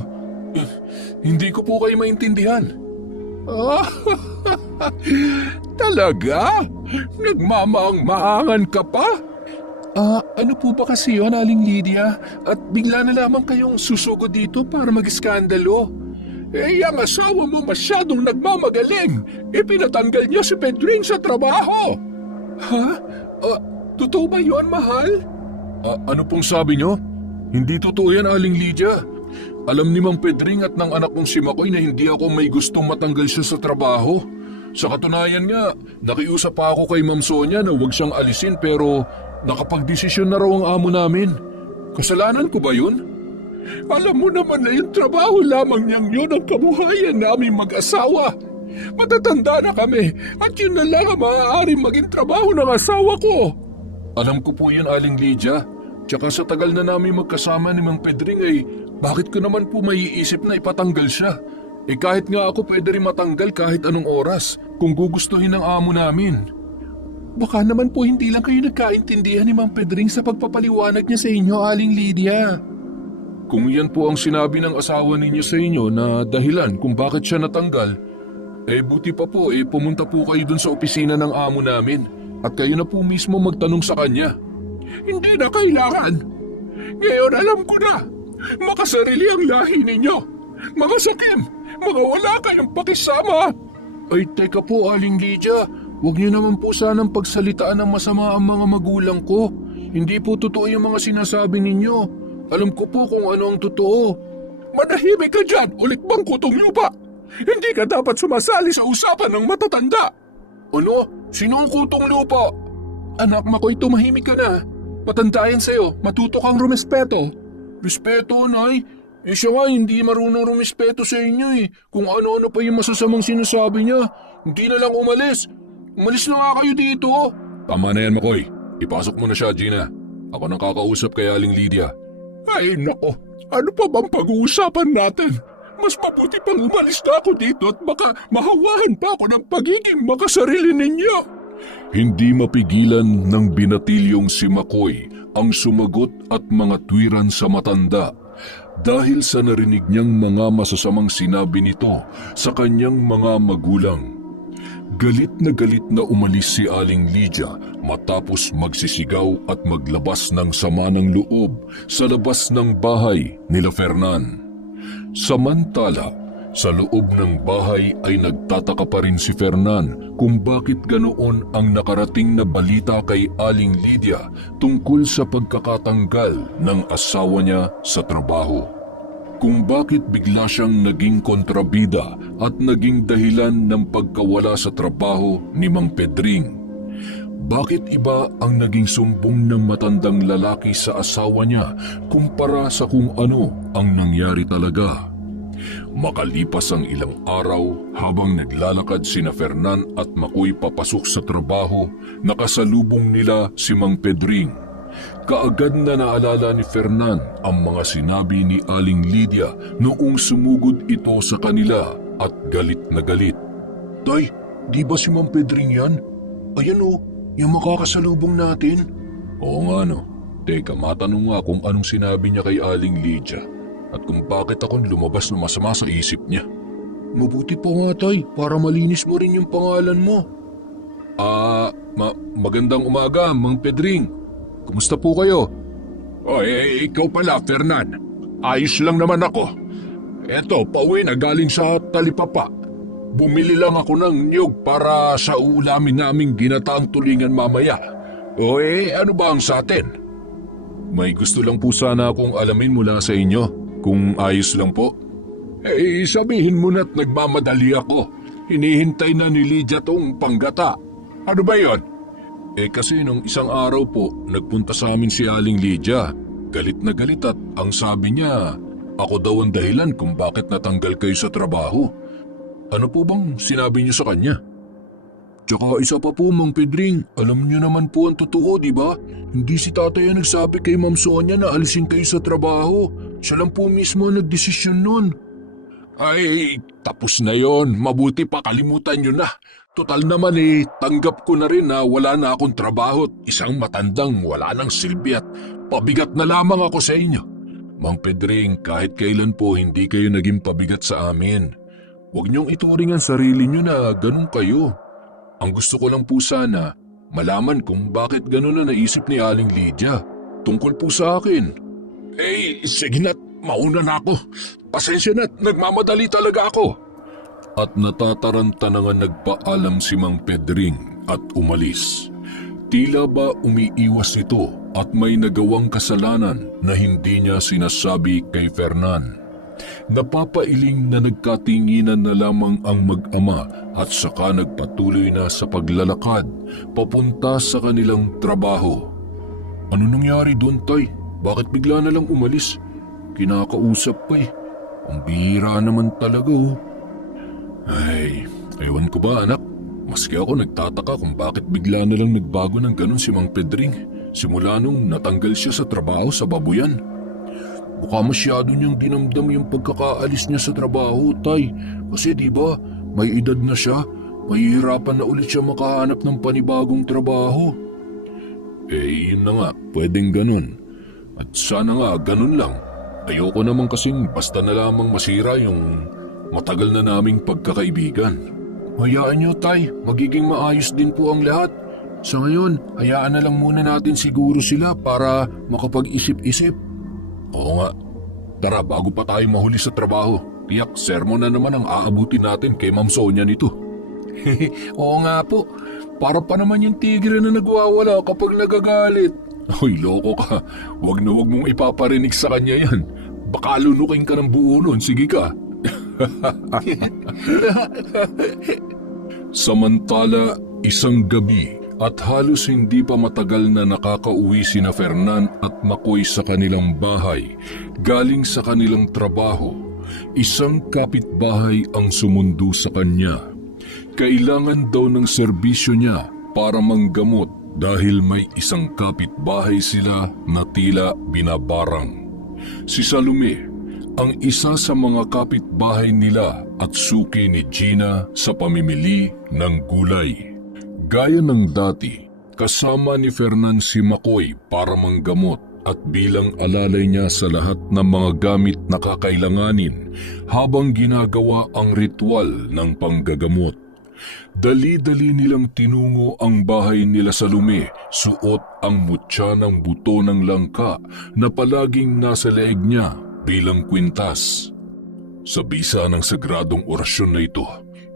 Hindi ko po kayo maintindihan. Talaga? Nagmamaang-maangan ka pa? Ano po ba kasi yun, Aling Lydia? At bigla na lamang kayong susugod dito para mag-iskandalo. Ang asawa mo masyadong nagmamagaling. Ipinatanggal niya si Pedring sa trabaho. Ha? Totoo ba yun, mahal? Ano pong sabi niyo? Hindi totoo yan, Aling Lydia. Alam ni Mang Pedring at ng anak kong si Makoy na hindi ako may gustong matanggal siya sa trabaho. Sa katunayan nga, nakiusap pa ako kay Ma'am Sonia na huwag siyang alisin pero nakapagdesisyon na raw ang amo namin. Kasalanan ko ba yun? Alam mo naman na yung trabaho lamang niyang yun ang kabuhayan naming mag-asawa. Matatanda na kami at yun na lang ang maaaring maging trabaho ng asawa ko. Alam ko po yan, Aling Lydia. Tsaka sa tagal na namin magkasama ni Mang Pedring bakit ko naman po maiisip na ipatanggal siya? Kahit nga ako pwede rin matanggal kahit anong oras kung gugustuhin ng amo namin. Baka naman po hindi lang kayo nagkaintindihan ni Mang Pedring sa pagpapaliwanag niya sa inyo, Aling Lydia. Kung yan po ang sinabi ng asawa ninyo sa inyo na dahilan kung bakit siya natanggal, buti pa po pumunta po kayo dun sa opisina ng amo namin at kayo na po mismo magtanong sa kanya. Hindi na kailangan. Ngayon alam ko na. Makasarili ang lahi ninyo. Mga sakim, mga wala kayong pakisama. Ay teka po, Aling Lydia. Huwag niyo naman po sanang pagsalitaan ng masama ang mga magulang ko. Hindi po totoo yung mga sinasabi ninyo. Alam ko po kung ano ang totoo. Manahimik ka dyan, ulikbang kutong lupa. Hindi ka dapat sumasali sa usapan ng matatanda. Ano? Sino ang kutong lupa? Anak, Makoy, tumahimik ka na. Matanda yan sa'yo. Matuto kang rumespeto. Respeto, Nay? Siya nga hindi marunong rumespeto sa inyo eh. Kung ano-ano pa yung masasamang sinasabi niya. Hindi na lang umalis. Umalis na nga kayo dito. Tama na yan, Makoy. Ipasok mo na siya, Gina. Ako nang kakausap kay Aling Lydia. Ay, nako. Ano pa bang pag-uusapan natin? Mas mabuti pang umalis na ako dito at baka mahawahan pa ako ng pagiging makasarili ninyo. Hindi mapigilan ng binatilyong si Makoy ang sumagot at mga tuwiran sa matanda dahil sa narinig niyang mga masasamang sinabi nito sa kanyang mga magulang. Galit na umalis si Aling Lydia matapos magsisigaw at maglabas ng sama ng loob sa labas ng bahay nila Fernan. Samantala, sa loob ng bahay ay nagtataka pa rin si Fernan kung bakit ganoon ang nakarating na balita kay Aling Lydia tungkol sa pagkakatanggal ng asawa niya sa trabaho. Kung bakit bigla siyang naging kontrabida at naging dahilan ng pagkawala sa trabaho ni Mang Pedring. Bakit iba ang naging sumbong ng matandang lalaki sa asawa niya kumpara sa kung ano ang nangyari talaga? Makalipas ang ilang araw habang naglalakad sina Fernan at Makoy papasok sa trabaho, nakasalubong nila si Mang Pedring. Kaagad na naalala ni Fernan ang mga sinabi ni Aling Lydia noong sumugod ito sa kanila at galit na galit. Tay, di ba si Mang Pedring yan? Ayan o, yung makakasalubong natin. Oo nga no. Teka, matanong nga kung anong sinabi niya kay Aling Lydia at kung bakit ako lumabas na masama sa isip niya. Mabuti pa nga, Tay, para malinis mo rin yung pangalan mo. Magandang umaga, Mang Pedring. Kumusta po kayo? Ikaw pala, Fernan. Ayos lang naman ako. Eto, pauwi na galing sa Talipapa. Bumili lang ako ng niyog para sa ulamin naming ginataang tulingan mamaya. Ano ba ang sa atin? May gusto lang po sana akong alamin mula sa inyo, kung ayos lang po. Sabihin mo na't nagmamadali ako. Hinihintay na ni Lydia tong panggata. Ano ba yon? Kasi nung isang araw po, nagpunta sa amin si Aling Lydia. Galit na galit at ang sabi niya, ako daw ang dahilan kung bakit natanggal kayo sa trabaho. Ano po bang sinabi niyo sa kanya? Tsaka isa pa po, Mang Pedring, alam niyo naman po ang totoo, di ba? Hindi si tatay ang nagsabi kay Ma'am Sonia na alisin kayo sa trabaho. Siya lang po mismo ang nagdesisyon nun. Ay, tapos na yon. Mabuti pa kalimutan nyo na. Total naman tanggap ko na rin na wala na akong trabaho at isang matandang wala nang silbi at pabigat na lamang ako sa inyo. Mang Pedring, kahit kailan po hindi kayo naging pabigat sa amin. Huwag niyong ituring ang sarili niyo na ganun kayo. Ang gusto ko lang po sana, malaman kung bakit ganun na naisip ni Aling Lydia. Tungkol po sa akin. Sige na't mauna na ako. Pasensya na't nagmamadali talaga ako. At natataranta na nga nagpaalam si Mang Pedring at umalis. Tila ba umiiwas ito at may nagawang kasalanan na hindi niya sinasabi kay Fernan. Napapailing na nagkatinginan na lamang ang mag-ama at saka nagpatuloy na sa paglalakad papunta sa kanilang trabaho. Ano nangyari doon, Tay? Bakit bigla na lang umalis? Kinakausap pa eh. Ang bihira naman talaga oh. Ay, ewan ko ba anak? Maski ako nagtataka kung bakit bigla na lang nagbago ng ganun si Mang Pedring simula nung natanggal siya sa trabaho sa babuyan. Baka masyado niyang dinamdam yung pagkakaalis niya sa trabaho, Tay. Kasi diba, may edad na siya. Mahihirapan na ulit siya makahanap ng panibagong trabaho. Yun na nga, pwedeng ganun. At sana nga ganun lang. Ayoko naman kasing basta na lamang masira yung matagal na naming pagkakaibigan. Hayaan niyo, Tay. Magiging maayos din po ang lahat. Sa ngayon, hayaan na lang muna natin siguro sila para makapag-isip-isip. Oo nga. Tara, bago pa tayo mahuli sa trabaho, tiyak sermon na naman ang aabutin natin kay Ma'am Sonia nito. Oo nga po. Para pa naman yung tigre na nagwawala kapag nagagalit. Hoy, loko ka. Huwag na huwag mong ipaparinig sa kanya yan. Baka lunukin ka ng buo nun. Sige ka. Samantala, isang gabi at halos hindi pa matagal na nakakauwi sina Fernan at Makoy sa kanilang bahay galing sa kanilang trabaho. Isang kapitbahay ang sumundo sa kanya. Kailangan daw ng serbisyo niya para manggamot dahil may isang kapitbahay sila na tila binabarang. Si Salome, ang isa sa mga kapitbahay nila at suki ni Gina sa pamimili ng gulay. Gaya ng dati, kasama ni Fernan si Makoy para manggamot at bilang alalay niya sa lahat ng mga gamit na kakailanganin habang ginagawa ang ritual ng panggagamot. Dali-dali nilang tinungo ang bahay nila Salome, suot ang mutya ng buto ng langka na palaging nasa leeg niya bilang kwintas. Sa bisa ng sagradong orasyon na ito,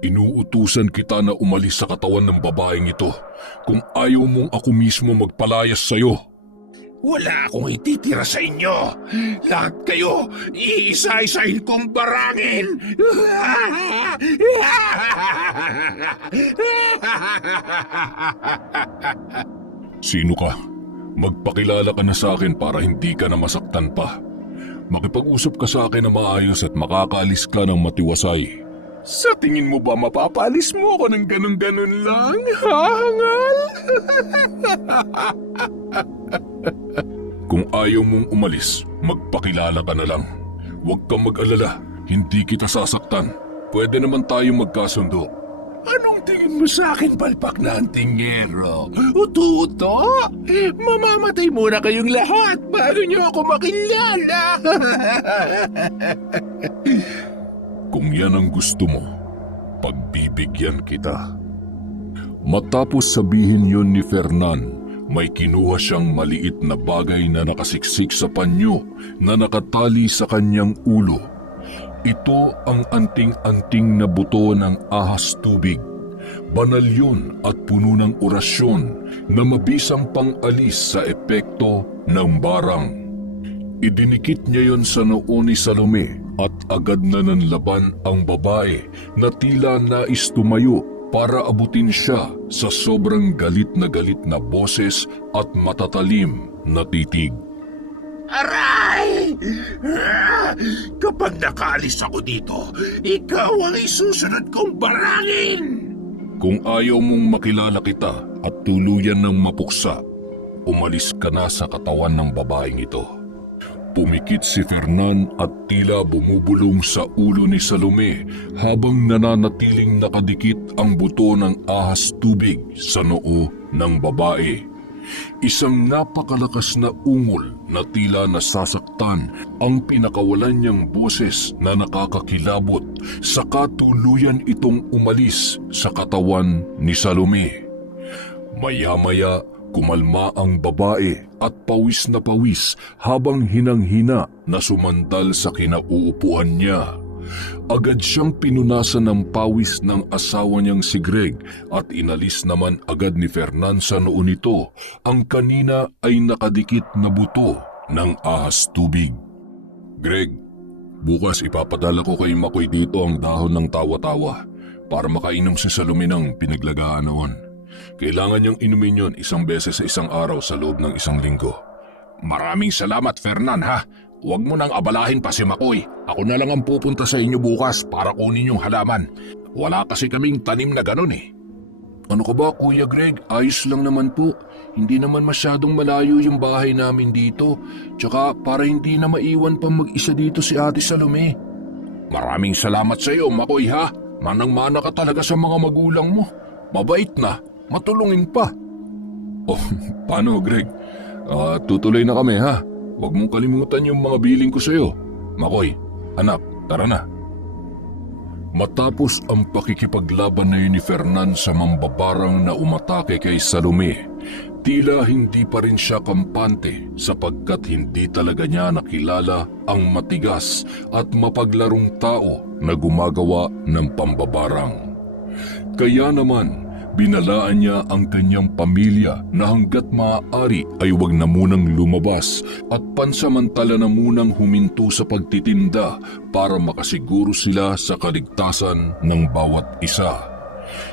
inuutusan kita na umalis sa katawan ng babaeng ito kung ayaw mong ako mismo magpalayas sa'yo. Wala akong ititira sa inyo. Lahat kayo, iisa-isahin kong barangin. Sino ka? Magpakilala ka na sa akin para hindi ka na masaktan pa. Makipag-usap ka sa akin na maayos at makakaalis ka ng matiwasay. Sa tingin mo ba mapapalis mo ako ng ganun-ganun lang, hangal? Kung ayaw mong umalis, magpakilala ka na lang. Huwag kang mag-alala, hindi kita sasaktan. Pwede naman tayo magkasundo. Anong tingin mo sa akin, palpak na antingero? Uto-uto? Mamamatay muna kayong lahat bago niyo ako makilala. Kung yan ang gusto mo, pagbibigyan kita. Matapos sabihin yun ni Fernan, may kinuha siyang maliit na bagay na nakasiksik sa panyo na nakatali sa kanyang ulo. Ito ang anting-anting na buto ng ahas tubig. Banal yun at puno ng orasyon na mabisang pang-alis sa epekto ng barang. Idinikit niya yon sa noo ni Salome at agad na nanlaban ang babae na tila nais tumayo para abutin siya sa sobrang galit na boses at matatalim na titig. Aray! Kapag nakaalis ako dito, ikaw ang isusunod kong barangin! Kung ayaw mong makilala kita at tuluyan ng mapuksa, umalis ka na sa katawan ng babaeng ito. Pumikit si Fernan at tila bumubulong sa ulo ni Salome habang nananatiling nakadikit ang buto ng ahas tubig sa noo ng babae. Isang napakalakas na ungol na tila nasasaktan ang pinakawalan niyang boses na nakakakilabot sa katuluyan itong umalis sa katawan ni Salome. Maya-maya, kumalma ang babae at pawis na pawis habang hinang-hina na sumandal sa kinauupuan niya. Agad siyang pinunasan ng pawis ng asawa niyang si Greg at inalis naman agad ni Fernan sa noo nito ang kanina ay nakadikit na buto ng ahas tubig. Greg, bukas ipapadala ko kay Makoy dito ang dahon ng tawa-tawa para makainom si Salome ng pinaglagaan noon. Kailangan niyang inumin yon isang beses sa isang araw sa loob ng isang linggo. Maraming salamat, Fernan, ha? Huwag mo nang abalahin pa si Makoy. Ako na lang ang pupunta sa inyo bukas para kunin yung halaman. Wala kasi kaming tanim na ganun eh. Ano ka ba, Kuya Greg? Ayos lang naman po. Hindi naman masyadong malayo yung bahay namin dito. Tsaka para hindi na maiwan pa mag-isa dito si Ate Salome. Maraming salamat sa iyo, Makoy, ha? Manang-mana ka talaga sa mga magulang mo. Mabait na, matulungin pa. Oh, paano, Greg? Tutuloy na kami, ha? Huwag mong kalimutan yung mga biling ko sa'yo. Makoy, anak, tara na. Matapos ang pakikipaglaban na yun ni Fernan sa mambabarang na umatake kay Salome, tila hindi pa rin siya kampante sapagkat hindi talaga niya nakilala ang matigas at mapaglarong tao na gumagawa ng pambabarang. Kaya naman, Binalaan niya ang kanyang pamilya na hanggat maaari ay huwag na munang lumabas at pansamantala na munang huminto sa pagtitinda para makasiguro sila sa kaligtasan ng bawat isa.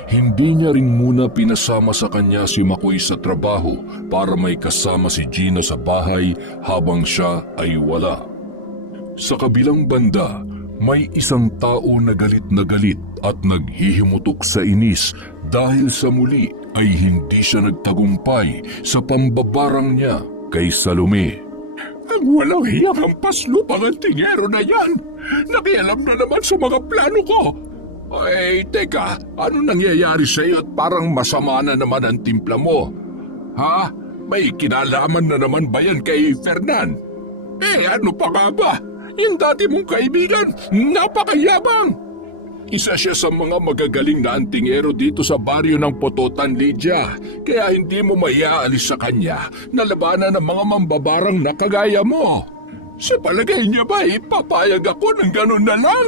Hindi niya rin muna pinasama sa kanya si Makoy sa trabaho para may kasama si Gina sa bahay habang siya ay wala. Sa kabilang banda, may isang tao na galit at naghihimutok sa inis dahil sa muli ay hindi siya nagtagumpay sa pambabarang niya kay Salome. Ang walang hiyang hampas lupang ang tingero na yan! Nakialam na naman sa mga plano ko! Ay, teka, ano nangyayari sa iyo at parang masama na naman ang timpla mo? Ha? May kinalaman na naman ba yan kay Fernan? Ano pa nga ba? Yung dati mong kaibigan, napakayabang! Isa siya sa mga magagaling na antingero dito sa baryo ng Pototan, Lydia. Kaya hindi mo maiaalis sa kanya na labanan ng mga mambabarang na kagaya mo. Sa palagay niya ba, papayag ako ng ganun na lang?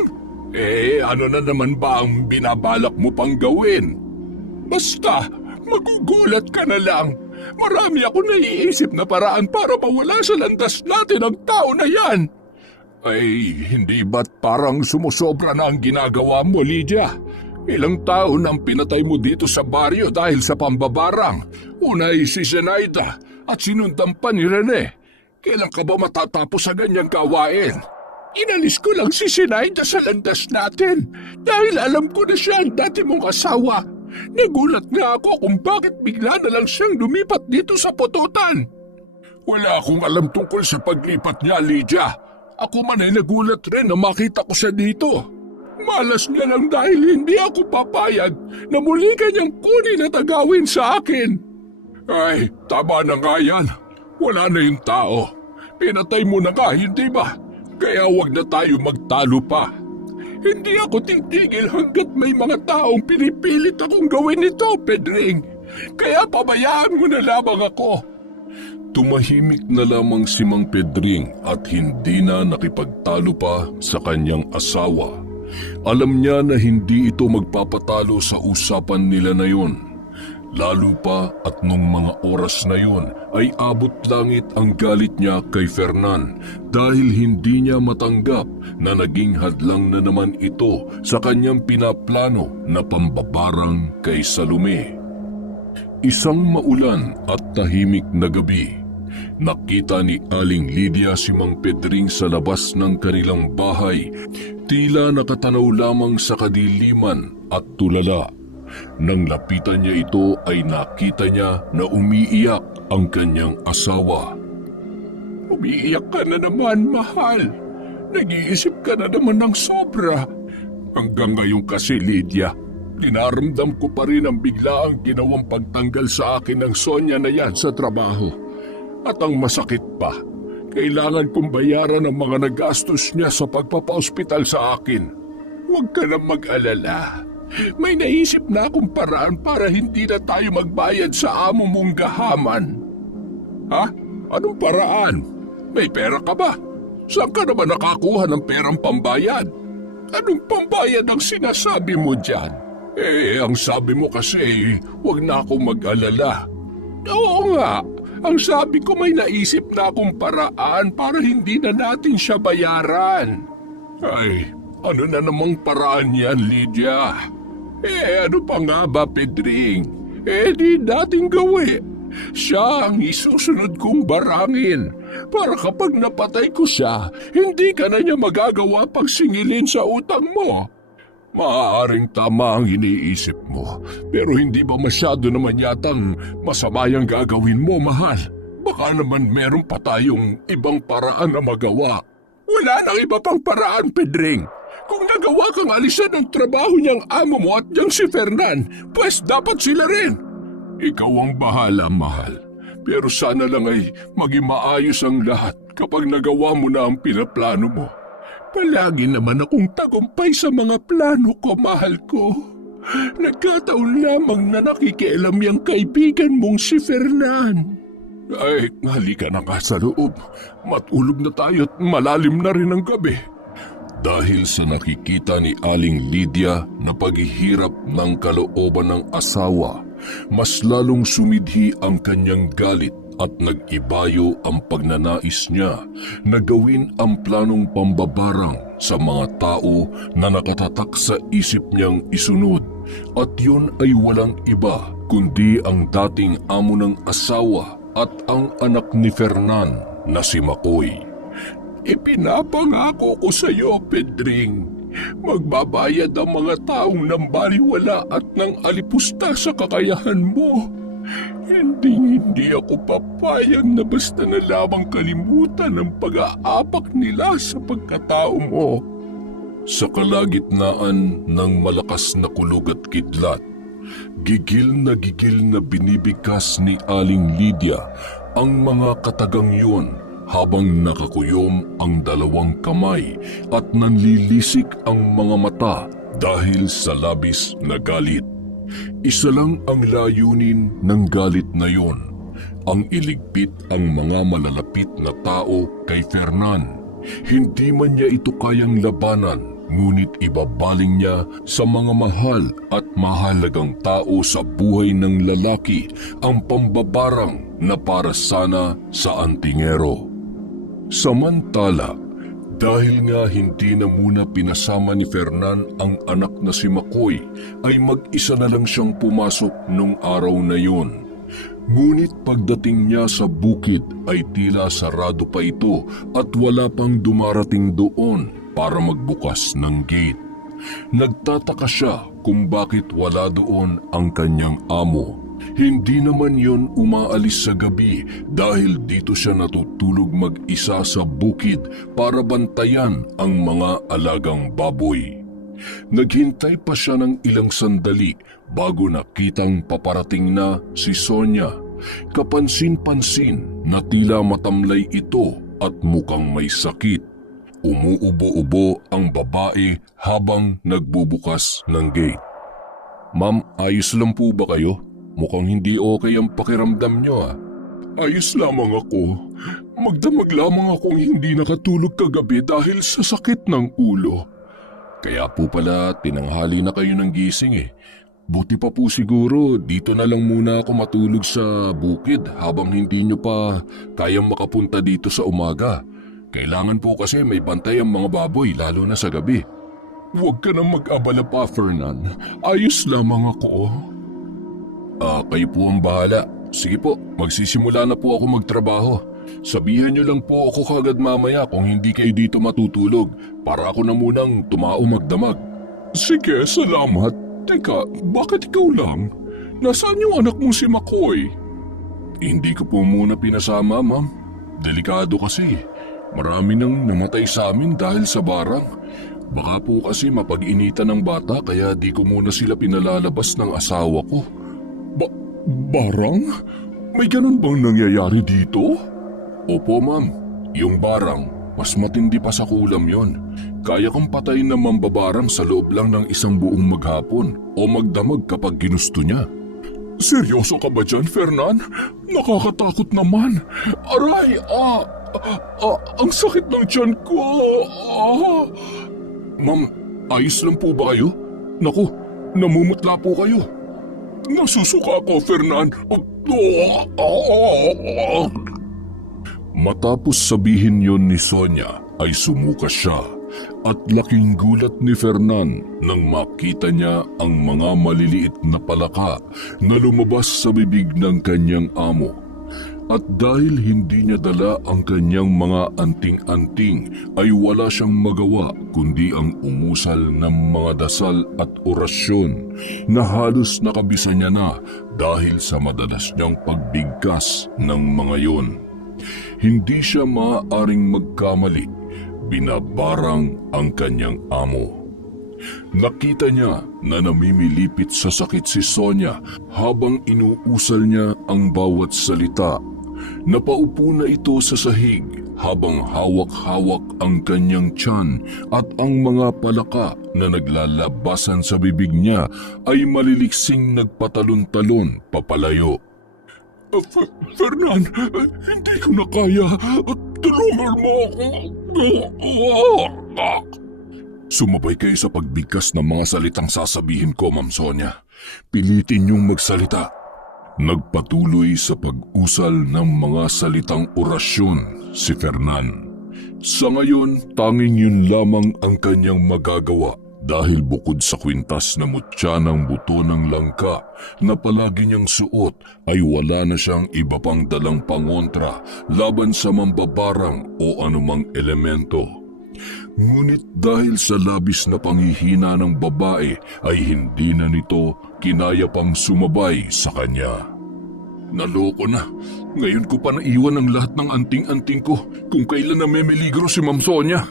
Ano na naman ba ang binabalak mo pang gawin? Basta, magugulat ka na lang. Marami ako naiisip na paraan para mawala sa landas natin ang tao na yan. Ay, hindi ba't parang sumusobra na ang ginagawa mo, Lydia? Ilang taon ang pinatay mo dito sa baryo dahil sa pambabarang. Una ay si Zenaida at sinundan pa ni Rene. Kailan ka ba matatapos sa ganyang gawain? Inalis ko lang si Zenaida sa landas natin dahil alam ko na siya ang dati mong asawa. Nagulat nga ako kung bakit bigla na lang siyang lumipat dito sa Pototan. Wala akong alam tungkol sa paglipat niya, Lydia. Ako man ay nagulat rin na makita ko siya dito. Malas niya lang dahil hindi ako papayag na muli kanyang kunin at agawin sa akin. Ay, tama na nga yan. Wala na yung tao. Pinatay mo na nga, hindi ba? Kaya huwag na tayo magtalo pa. Hindi ako titigil hanggat may mga taong pinipilit akong gawin ito, Pedring. Kaya pabayaan mo na lamang ako. Tumahimik na lamang si Mang Pedring at hindi na nakipagtalo pa sa kanyang asawa. Alam niya na hindi ito magpapatalo sa usapan nila na yun. Lalo pa at nung mga oras na yun ay abot langit ang galit niya kay Fernan dahil hindi niya matanggap na naging hadlang na naman ito sa kanyang pinaplano na pambabarang kay Salome. Isang maulan at tahimik na gabi. Nakita ni Aling Lydia si Mang Pedring sa labas ng kanilang bahay, tila nakatanaw lamang sa kadiliman at tulala. Nang lapitan niya ito ay nakita niya na umiiyak ang kanyang asawa. Umiiyak ka na naman, mahal. Nag-iisip ka na naman ng sobra. Hanggang ngayon kasi, Lydia, dinaramdam ko pa rin ang biglaang ginawang pagtanggal sa akin ng Sonya na yan sa trabaho. At ang masakit pa, kailangan kong bayaran ang mga nagastos niya sa pagpapaospital sa akin. Huwag ka na mag-alala. May naisip na akong paraan para hindi na tayo magbayad sa amo mong gahaman. Ha? Anong paraan? May pera ka ba? Saan ka naman nakakuha ng perang pambayad? Anong pambayad ang sinasabi mo dyan? Ang sabi mo kasi, huwag na akong mag-alala. Oo nga, ang sabi ko may naisip na akong paraan para hindi na natin siya bayaran. Ay, ano na namang paraan yan, Lydia? Ano pa nga ba, Pedring? Di natin gawin. Siya ang isusunod kong barangin para kapag napatay ko siya, hindi ka na niya magagawa pang singilin sa utang mo. Maaaring tama ang iniisip mo, pero hindi ba masyado naman yatang masama yung gagawin mo, mahal? Baka naman meron pa tayong ibang paraan na magawa. Wala nang iba pang paraan, Pedring. Kung nagawa kang alisan ng trabaho niyang amo mo at niyang si Fernan, pues dapat sila rin. Ikaw ang bahala, mahal. Pero sana lang ay maging maayos ang lahat kapag nagawa mo na ang pinaplano mo. Palagi naman akong tagumpay sa mga plano ko, mahal ko. Nagkataon lamang na nakikialam yung kaibigan mong si Fernan. Ay, halika na nga sa loob. Matulog na tayo at malalim na rin ang gabi. Dahil sa nakikita ni Aling Lydia na paghihirap ng kalooban ng asawa, mas lalong sumidhi ang kanyang galit at nag-ibayo ang pagnanais niya na gawin ang planong pambabarang sa mga tao na nakatatak sa isip niyang isunod. At yun ay walang iba kundi ang dating amo ng asawa at ang anak ni Fernan na si Makoy. Ipinapangako ko sa iyo, Pedring, magbabayad ang mga taong nambaliwala at nang alipusta sa kakayahan mo. Hindi ako papayag na basta na lamang kalimutan ang pag-aapak nila sa pagkatao mo. Sa kalagitnaan ng malakas na kulog at kidlat, gigil na binibigkas ni Aling Lydia ang mga katagang yun habang nakakuyom ang dalawang kamay at nanlilisik ang mga mata dahil sa labis na galit. Isa lang ang layunin ng galit na yon, ang iligpit ang mga malalapit na tao kay Fernan. Hindi man niya ito kayang labanan, ngunit ibabaling niya sa mga mahal at mahalagang tao sa buhay ng lalaki ang pambabarang na para sana sa antingero. Samantala, dahil nga hindi na muna pinasama ni Fernan ang anak na si Makoy, ay mag-isa na lang siyang pumasok nung araw na yun. Ngunit pagdating niya sa bukid ay tila sarado pa ito at wala pang dumarating doon para magbukas ng gate. Nagtataka siya kung bakit wala doon ang kanyang amo. Hindi naman yon umaalis sa gabi dahil dito siya natutulog mag-isa sa bukid para bantayan ang mga alagang baboy. Naghintay pa siya ng ilang sandali bago nakitang paparating na si Sonia. Kapansin-pansin na tila matamlay ito at mukhang may sakit. Umuubo-ubo ang babae habang nagbubukas ng gate. Ma'am, ayos lang po ba kayo? Mukhang hindi okay ang pakiramdam niyo ah. Ayos lamang ako. Magdamag lamang akong hindi nakatulog kagabi dahil sa sakit ng ulo. Kaya po pala tinanghali na kayo ng gising eh. Buti pa po siguro dito na lang muna ako matulog sa bukid habang hindi nyo pa kayang makapunta dito sa umaga. Kailangan po kasi may bantay ang mga baboy lalo na sa gabi. Huwag ka nang mag-abala pa, Fernan. Ayos lamang ako. Kayo po ang bahala. Sige po, magsisimula na po ako magtrabaho. Sabihan niyo lang po ako kagad mamaya kung hindi kayo dito matutulog para ako na munang tumao magdamag. Sige, salamat. Teka, bakit ikaw lang? Nasaan yung anak mo si Makoy? Hindi ko po muna pinasama, ma'am. Delikado kasi. Marami nang namatay sa amin dahil sa barang. Baka po kasi mapag-initan ng bata kaya di ko muna sila pinalalabas ng asawa ko. Barang? May ganun bang nangyayari dito? Opo, ma'am. Yung barang, mas matindi pa sa kulam yon. Kaya kang patayin ng mambabarang sa loob lang ng isang buong maghapon o magdamag kapag ginusto niya. Seryoso ka ba dyan, Fernan? Nakakatakot naman. Aray, ang sakit ng tiyan ko. Ma'am, ayos lang po ba kayo? Naku, namumutla po kayo. Nasusuka ako, Fernan. Matapos sabihin yon ni Sonia ay sumuka siya at laking gulat ni Fernan nang makita niya ang mga maliliit na palaka na lumabas sa bibig ng kanyang amo. At dahil hindi niya dala ang kanyang mga anting-anting ay wala siyang magawa kundi ang umusal ng mga dasal at orasyon na halos nakabisa niya na dahil sa madalas niyang pagbigkas ng mga yon. Hindi siya maaaring magkamali, binabarang ang kanyang amo. Nakita niya na namimilipit sa sakit si Sonia habang inuusal niya ang bawat salita. Napaupo na ito sa sahig habang hawak-hawak ang kanyang tiyan at ang mga palaka na naglalabasan sa bibig niya ay maliliksing nagpatalon-talon papalayo. Fernan, hindi ko na kaya. Tulungan mo ako. Sumabay kayo sa pagbigkas ng mga salitang sasabihin ko, Ma'am Sonia. Pilitin niyong magsalita. Nagpatuloy sa pag-usal ng mga salitang orasyon si Fernan. Sa ngayon, tanging yun lamang ang kanyang magagawa dahil bukod sa kwintas na mutya ng buto ng langka na palagi niyang suot ay wala na siyang iba pang dalang pangontra laban sa mambabarang o anumang elemento. Ngunit dahil sa labis na panghihina ng babae ay hindi na nito kinaya pang sumabay sa kanya. Naloko na. Ngayon ko pa naiwan ang lahat ng anting-anting ko kung kailan na memeligro si Ma'am Sonia.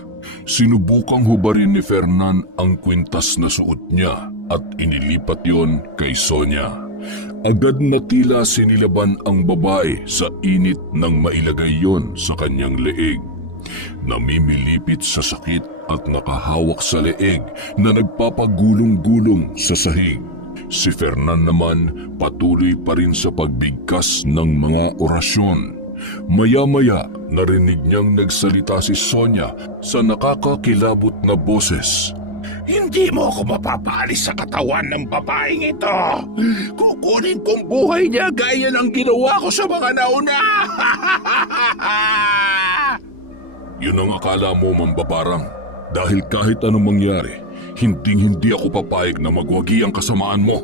Sinubukang hubarin ni Fernan ang kwintas na suot niya at inilipat yon kay Sonia. Agad na tila sinilaban ang babae sa init nang mailagay yon sa kanyang leeg. Namimilipit sa sakit at nakahawak sa leeg na nagpapagulong-gulong sa sahig. Si Fernan naman patuloy pa rin sa pagbigkas ng mga orasyon. Maya-maya narinig niyang nagsalita si Sonia sa nakakakilabot na boses. Hindi mo ako mapapaalis sa katawan ng babaeng ito. Kukunin kong buhay niya gaya ng ginawa ko sa mga nauna. Yun ang akala mo, mambabarang. Dahil kahit anong mangyari, hindi ako papayag na magwagi ang kasamaan mo.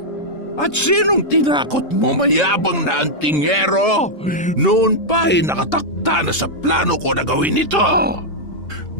At sinong tinakot mo, mayabang na antingero? Noon pa ay nakatakda na sa plano ko na gawin ito.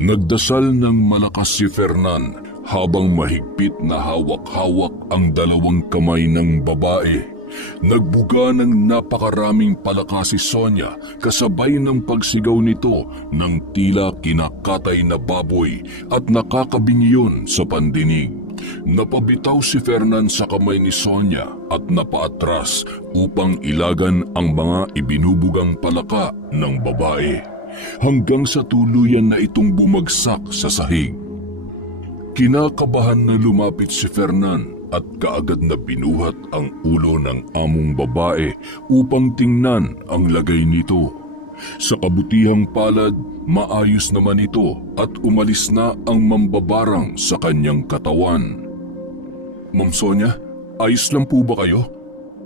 Nagdasal ng malakas si Fernan habang mahigpit na hawak-hawak ang dalawang kamay ng babae. Nagbuga ng napakaraming palaka si Sonia kasabay ng pagsigaw nito ng tila kinakatay na baboy at nakakabingi yun sa pandinig. Napabitaw si Fernan sa kamay ni Sonia at napaatras upang ilagan ang mga ibinubugang palaka ng babae hanggang sa tuluyan na itong bumagsak sa sahig. Kinakabahan na lumapit si Fernan at kaagad na binuhat ang ulo ng among babae upang tingnan ang lagay nito. Sa kabutihang palad, maayos naman ito at umalis na ang mambabarang sa kanyang katawan. Ma'am Sonia, ayos lang po ba kayo?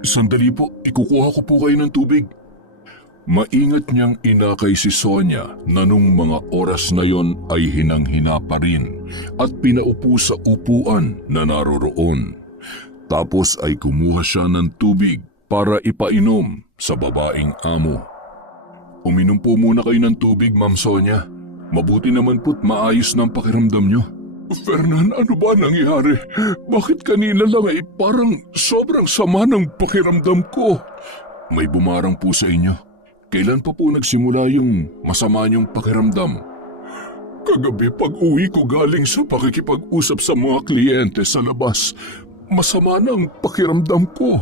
Sandali po, ikukuha ko po kayo ng tubig. Maingat niyang inakay si Sonia na nung mga oras na yon ay hinang-hina pa rin at pinaupo sa upuan na naroroon. Tapos ay kumuha siya ng tubig para ipainom sa babaeng amo. Uminom po muna kayo ng tubig, Ma'am Sonia. Mabuti naman po't maayos na ang pakiramdam niyo. Fernan, ano ba nangyari? Bakit kanina lang ay parang sobrang sama ng pakiramdam ko? May bumarang po sa inyo. Kailan pa po nagsimula yung masama niyong pakiramdam? Kagabi pag-uwi ko galing sa pakikipag-usap sa mga kliyente sa labas, masama na ang pakiramdam ko.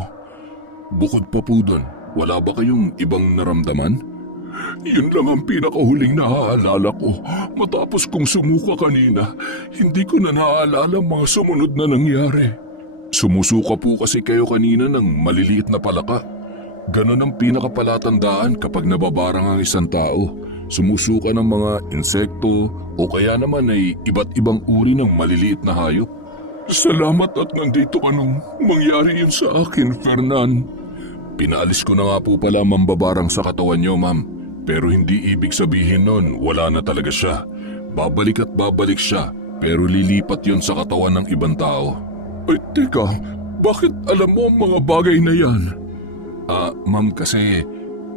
Bukod pa po doon, wala ba kayong ibang naramdaman? Yun lang ang pinakahuling naaalala ko. Matapos kong sumuka kanina, hindi ko na naaalala mga sumunod na nangyari. Sumusuka po kasi kayo kanina ng maliliit na palaka. Ganon ang pinakapalatandaan kapag nababarang ang isang tao. Sumusuka ng mga insekto o kaya naman ay iba't ibang uri ng maliliit na hayop. Salamat at nandito ka nung mangyari yun sa akin, Fernan. Pinaalis ko na nga po pala mambabarang sa katawan niyo, ma'am. Pero hindi ibig sabihin nun wala na talaga siya. Babalik at babalik siya, pero lilipat yun sa katawan ng ibang tao. Ay, teka, bakit alam mo ang mga bagay na yan? Ma'am, kasi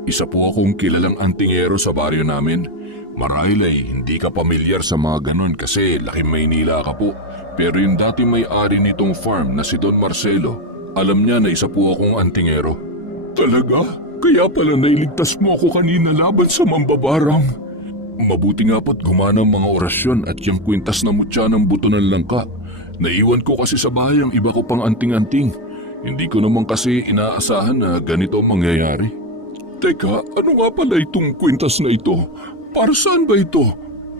isa po akong kilalang antingero sa baryo namin. Marahil ay hindi ka pamilyar sa mga ganon kasi laking Maynila ka po. Pero yung dati may-ari nitong farm na si Don Marcelo, alam niya na isa po akong antingero. Talaga? Kaya pala nailigtas mo ako kanina laban sa mambabarang. Mabuti nga po't gumana ang mga orasyon at yung kwintas na mutya ng buto ng langka. Naiwan ko kasi sa bahay ang iba ko pang anting-anting. Hindi ko naman kasi inaasahan na ganito ang mangyayari. Teka, ano nga pala itong kwintas na ito? Para saan ba ito?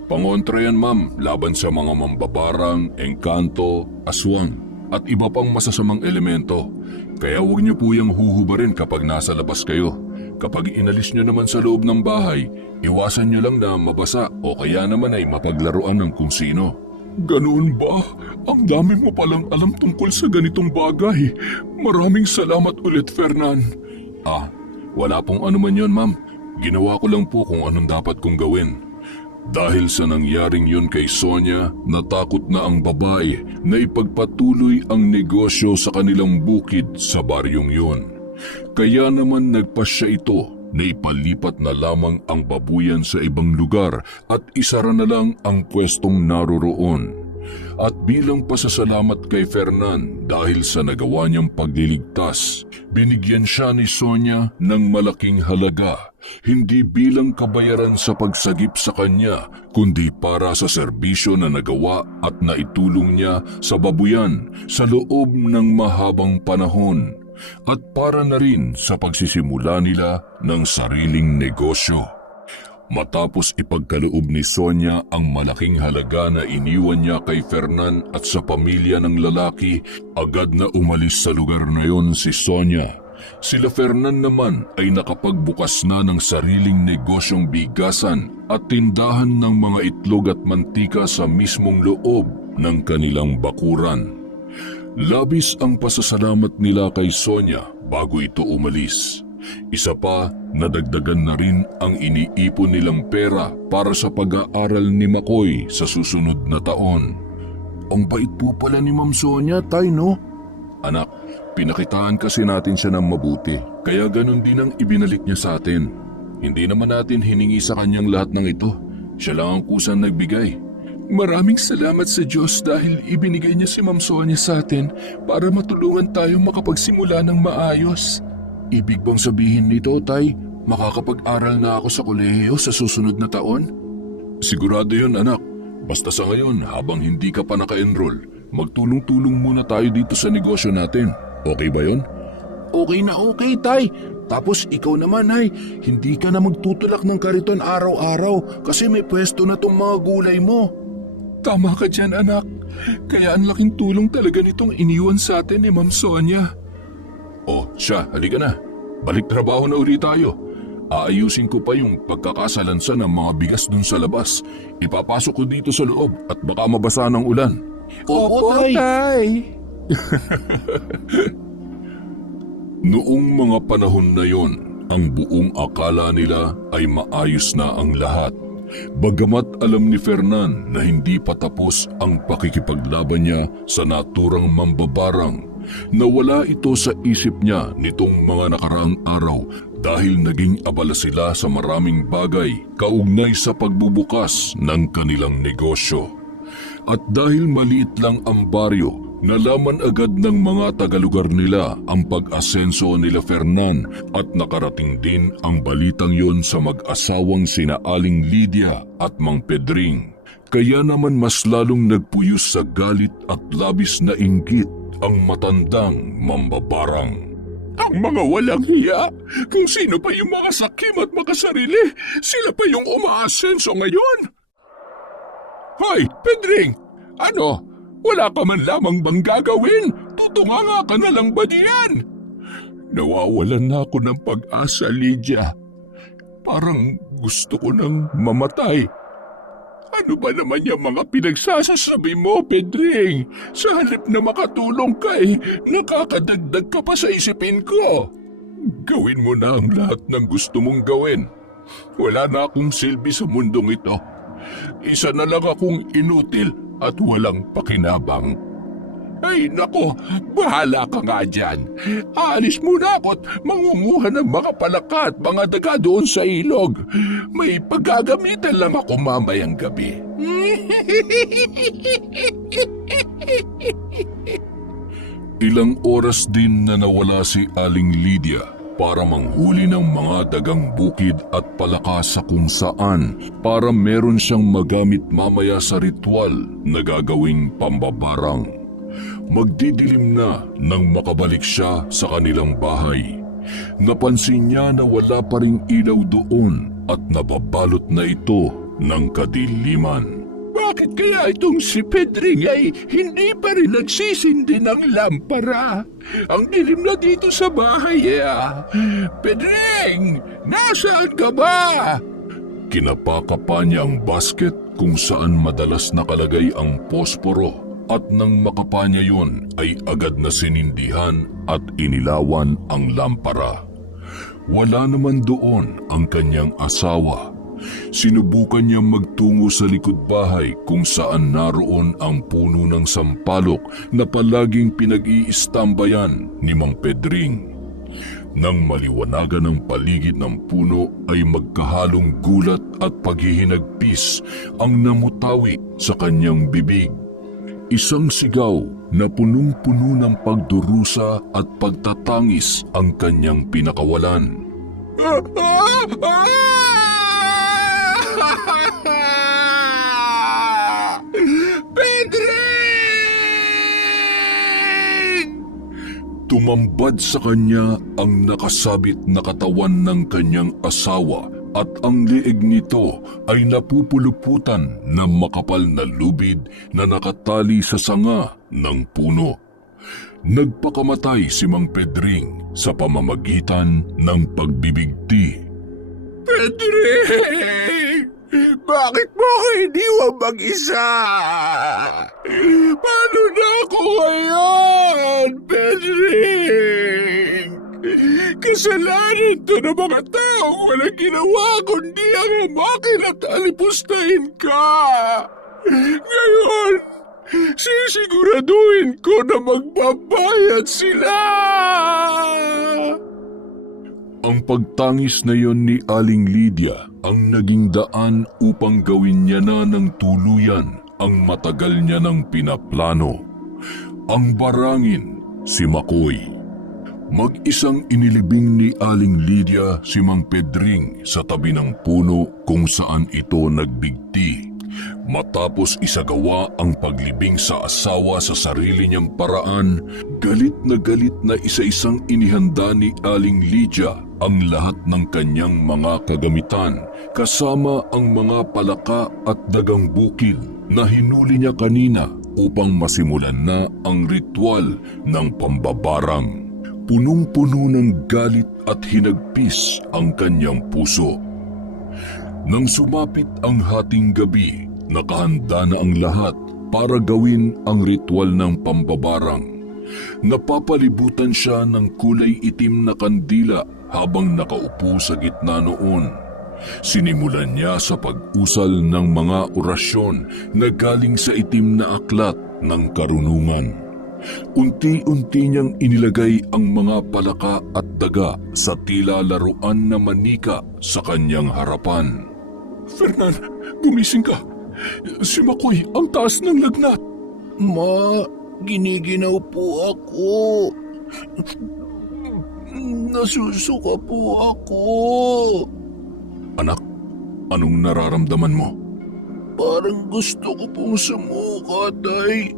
Pangontra yan, ma'am, laban sa mga mambabarang, engkanto, aswang, at iba pang masasamang elemento. Kaya huwag niyo po yung huhubarin kapag nasa labas kayo. Kapag inalis niyo naman sa loob ng bahay, iwasan niyo lang na mabasa o kaya naman ay mapaglaruan ng kung sino. Ganoon ba? Ang dami mo palang alam tungkol sa ganitong bagay. Maraming salamat ulit, Fernan. Wala pong anuman yun, ma'am. Ginawa ko lang po kung anong dapat kong gawin. Dahil sa nangyaring yun kay Sonia, natakot na ang babae na ipagpatuloy ang negosyo sa kanilang bukid sa baryong yun. Kaya naman nagpasya ito na ipalipat na lamang ang babuyan sa ibang lugar at isara na lang ang pwestong naroroon. At bilang pasasalamat kay Fernan dahil sa nagawa niyang pagliligtas, binigyan siya ni Sonia ng malaking halaga, hindi bilang kabayaran sa pagsagip sa kanya, kundi para sa serbisyo na nagawa at naitulong niya sa babuyan sa loob ng mahabang panahon, at para na rin sa pagsisimula nila ng sariling negosyo. Matapos ipagkaloob ni Sonia ang malaking halaga na iniwan niya kay Fernan at sa pamilya ng lalaki, agad na umalis sa lugar na yon si Sonia. Sila Fernan naman ay nakapagbukas na ng sariling negosyong bigasan at tindahan ng mga itlog at mantika sa mismong loob ng kanilang bakuran. Labis ang pasasalamat nila kay Sonia bago ito umalis. Isa pa, nadagdagan na rin ang iniipon nilang pera para sa pag-aaral ni Makoy sa susunod na taon. Ang bait po pala ni Ma'am Sonia, tay, no? Anak, pinakitaan kasi natin siya ng mabuti, kaya ganun din ang ibinalik niya sa atin. Hindi naman natin hiningi sa kanyang lahat ng ito. Siya lang ang kusang nagbigay. Maraming salamat sa Diyos dahil ibinigay niya si Ma'am Sonia sa atin para matulungan tayong makapagsimula ng maayos. Ibig bang sabihin nito, tay, makakapag-aral na ako sa kolehiyo sa susunod na taon? Sigurado yun, anak. Basta sa ngayon, habang hindi ka pa naka-enroll, magtulong-tulong muna tayo dito sa negosyo natin. Okay ba yun? Okay na okay, tay. Tapos ikaw naman, ay, hindi ka na magtutulak ng kariton araw-araw kasi may pwesto na tong mga gulay mo. Tama ka dyan, anak. Kaya ang laking tulong talaga nitong iniwan sa atin ni Ma'am Sonia. Siya, halika na. Balik trabaho na ulit tayo. Aayusin ko pa yung pagkakasalansan ng mga bigas dun sa labas. Ipapasok ko dito sa loob at baka mabasa ng ulan. Opo, tay. Noong mga panahon na yon, ang buong akala nila ay maayos na ang lahat. Bagamat alam ni Fernan na hindi pa tapos ang pakikipaglaban niya sa naturang mambabarang, nawala ito sa isip niya nitong mga nakaraang araw dahil naging abala sila sa maraming bagay kaugnay sa pagbubukas ng kanilang negosyo. At dahil maliit lang ang baryo, nalaman agad ng mga tagalugar nila ang pag-asenso nila Fernan at nakarating din ang balitang yon sa mag-asawang sina Aling Lydia at Mang Pedring. Kaya naman mas lalong nagpuyos sa galit at labis na inggit ang matandang mambabarang. Ang mga walang hiya, kung sino pa yung mga sakim at makasarili, sila pa yung umaasenso ngayon. Hoy, Pedring! Ano? Wala ka man lamang bang gagawin? Tutunganga ka na lang ba diyan? Nawawalan na ako ng pag-asa, Lydia. Parang gusto ko nang mamatay. Ano ba naman yung mga pinagsasasabi mo, Pedring? Sa halip na makatulong ka nakakadagdag ka pa sa isipin ko. Gawin mo na ang lahat ng gusto mong gawin. Wala na akong silbi sa mundong ito. Isa na lang akong inutil at walang pakinabang. Ay nako, bahala ka nga dyan. Aalis muna ako't mangunguha ng mga palaka at mga daga doon sa ilog. May paggagamitan lang ako mamayang gabi. Ilang oras din na nawala si Aling Lydia para manghuli ng mga dagang bukid at palaka sa kung saan para meron siyang magamit mamaya sa ritual na gagawing pambabarang. Magdidilim na nang makabalik siya sa kanilang bahay. Napansin niya na wala pa ring ilaw doon at nababalot na ito ng kadiliman. Bakit kaya itong si Pedring ay hindi pa rin nagsisindi ng lampara? Ang dilim na dito sa bahay. Pedring, nasaan ka ba? Kinapakapa niya ang basket kung saan madalas nakalagay ang posporo at nang makapa niya yun ay agad na sinindihan at inilawan ang lampara. Wala naman doon ang kanyang asawa. Sinubukan niya magtungo sa likod bahay kung saan naroon ang puno ng sampalok na palaging pinag-iistambayan ni Mang Pedring. Nang maliwanagan ang paligid ng puno ay magkahalong gulat at paghihinagpis ang namutawi sa kanyang bibig. Isang sigaw na punong-puno ng pagdurusa at pagtatangis ang kanyang pinakawalan. Pedring! Tumambad sa kanya ang nakasabit na katawan ng kanyang asawa at ang leeg nito ay napupuluputan ng makapal na lubid na nakatali sa sanga ng puno. Nagpakamatay si Mang Pedring sa pamamagitan ng pagbibigti. Pedring! Bakit mo ako iniwang mag-isa? Paano na ako ngayon, Pedring? Kasalanan to ng mga taong walang ginawa kundi ang hamakin at alipustahin ka. Ngayon, sisiguraduhin ko na magbabayad sila. Ang pagtangis na yon ni Aling Lydia ang naging daan upang gawin niya na ng tuluyan ang matagal niya ng pinaplano. Ang barangin, si Makoy. Mag-isang inilibing ni Aling Lydia si Mang Pedring sa tabi ng puno kung saan ito nagbigti. Matapos isagawa ang paglibing sa asawa sa sarili niyang paraan, galit na isa-isang inihanda ni Aling Lydia ang lahat ng kanyang mga kagamitan, kasama ang mga palaka at dagang bukid na hinuli niya kanina upang masimulan na ang ritual ng pambabarang. Punong-puno ng galit at hinagpis ang kanyang puso. Nang sumapit ang hating gabi, nakahanda na ang lahat para gawin ang ritual ng pambabarang. Napapalibutan siya ng kulay itim na kandila habang nakaupo sa gitna noon. Sinimulan niya sa pag-usal ng mga orasyon na galing sa itim na aklat ng karunungan. Unti-unti niyang inilagay ang mga palaka at daga sa tila laruan na manika sa kanyang harapan. Fernan, gumising ka. Si Makoy ang taas ng lagnat. Ma, giniginaw po ako. Nasusuka po ako. Anak, anong nararamdaman mo? Parang gusto ko pong sumuka, Tay.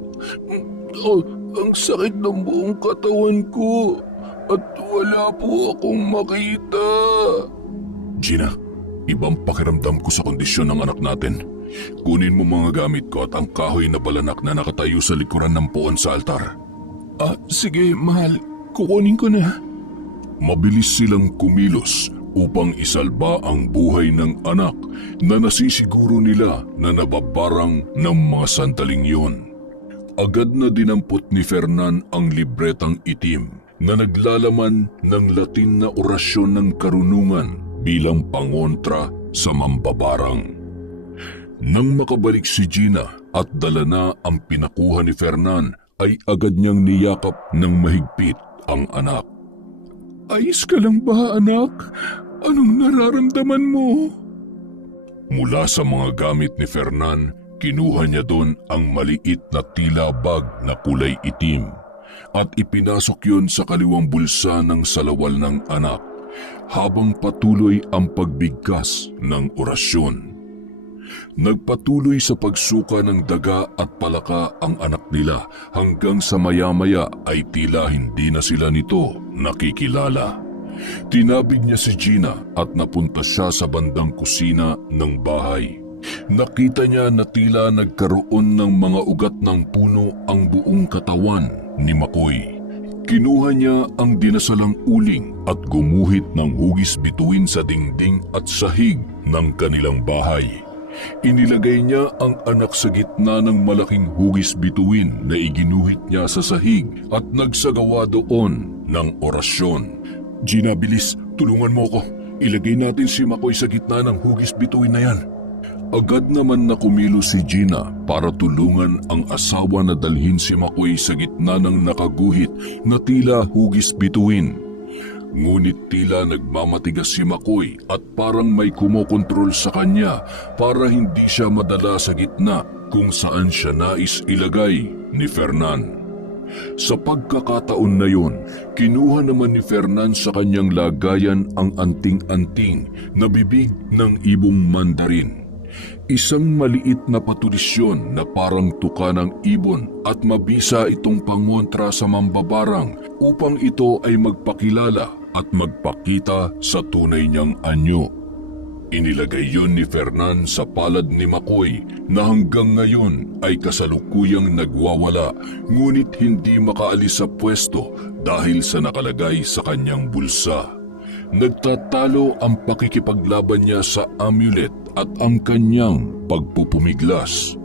Ang sakit ng buong katawan ko at wala po akong makita. Gina, ibang pakiramdam ko sa kondisyon ng anak natin. Kunin mo mga gamit ko at ang kahoy na balanak na nakatayo sa likuran ng puon sa altar. Sige, mahal. Kukunin ko na. Mabilis silang kumilos upang isalba ang buhay ng anak na nasisiguro nila na nababarang ng mga sandaling yun. Agad na dinampot ni Fernan ang libretang itim na naglalaman ng Latin na orasyon ng karunungan bilang pangontra sa mambabarang. Nang makabalik si Gina at dala na ang pinakuha ni Fernan ay agad niyang niyakap ng mahigpit ang anak. Ayos ka lang ba, anak? Anong nararamdaman mo? Mula sa mga gamit ni Fernan, kinuha niya doon ang maliit na tila bag na kulay itim at ipinasok yun sa kaliwang bulsa ng salawal ng anak habang patuloy ang pagbigkas ng orasyon. Nagpatuloy sa pagsuka ng daga at palaka ang anak nila hanggang sa maya-maya ay tila hindi na sila nito nakikilala. Tinabig niya si Gina at napunta siya sa bandang kusina ng bahay. Nakita niya na tila nagkaroon ng mga ugat ng puno ang buong katawan ni Makoy. Kinuha niya ang dinasalang uling at gumuhit ng hugis bituin sa dingding at sahig ng kanilang bahay. Inilagay niya ang anak sa gitna ng malaking hugis bituin na iginuhit niya sa sahig at nagsagawa doon ng orasyon. Gina, bilis, tulungan mo ko. Ilagay natin si Makoy sa gitna ng hugis bituin na yan. Agad naman na kumilos si Gina para tulungan ang asawa na dalhin si Makoy sa gitna ng nakaguhit na tila hugis bituin. Ngunit tila nagmamatigas si Makoy at parang may kumokontrol sa kanya para hindi siya madala sa gitna kung saan siya nais ilagay ni Fernan. Sa pagkakataon na yun, kinuha naman ni Fernan sa kanyang lagayan ang anting-anting na bibig ng ibong mandarin. Isang maliit na patulisyon na parang tuka ng ibon at mabisa itong pangontra sa mambabarang upang ito ay magpakilala at magpakita sa tunay niyang anyo. Inilagay yun ni Fernan sa palad ni Makoy na hanggang ngayon ay kasalukuyang nagwawala ngunit hindi makaalis sa pwesto dahil sa nakalagay sa kanyang bulsa. Nagtatalo ang pakikipaglaban niya sa amulet at ang kanyang pagpupumiglas.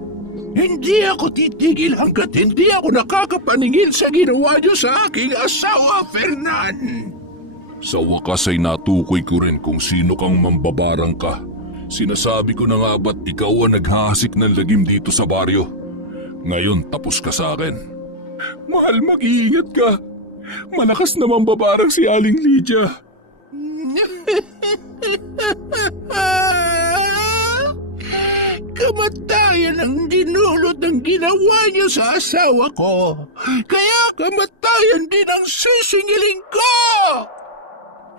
Hindi ako titigil hanggat hindi ako nakakapaningil sa ginawa niyo sa aking asawa, Fernan. Sa wakas ay natukoy ko rin kung sino kang mambabarang ka. Sinasabi ko na nga ba't ikaw ang naghahasik ng lagim dito sa baryo. Ngayon tapos ka sa akin. Mahal, mag-iingat ka. Malakas na mambabarang si Aling Lydia. Kamatayan ang dinulot ng ginawa niyo sa asawa ko. Kaya kamatayan din ang sisingiling ko!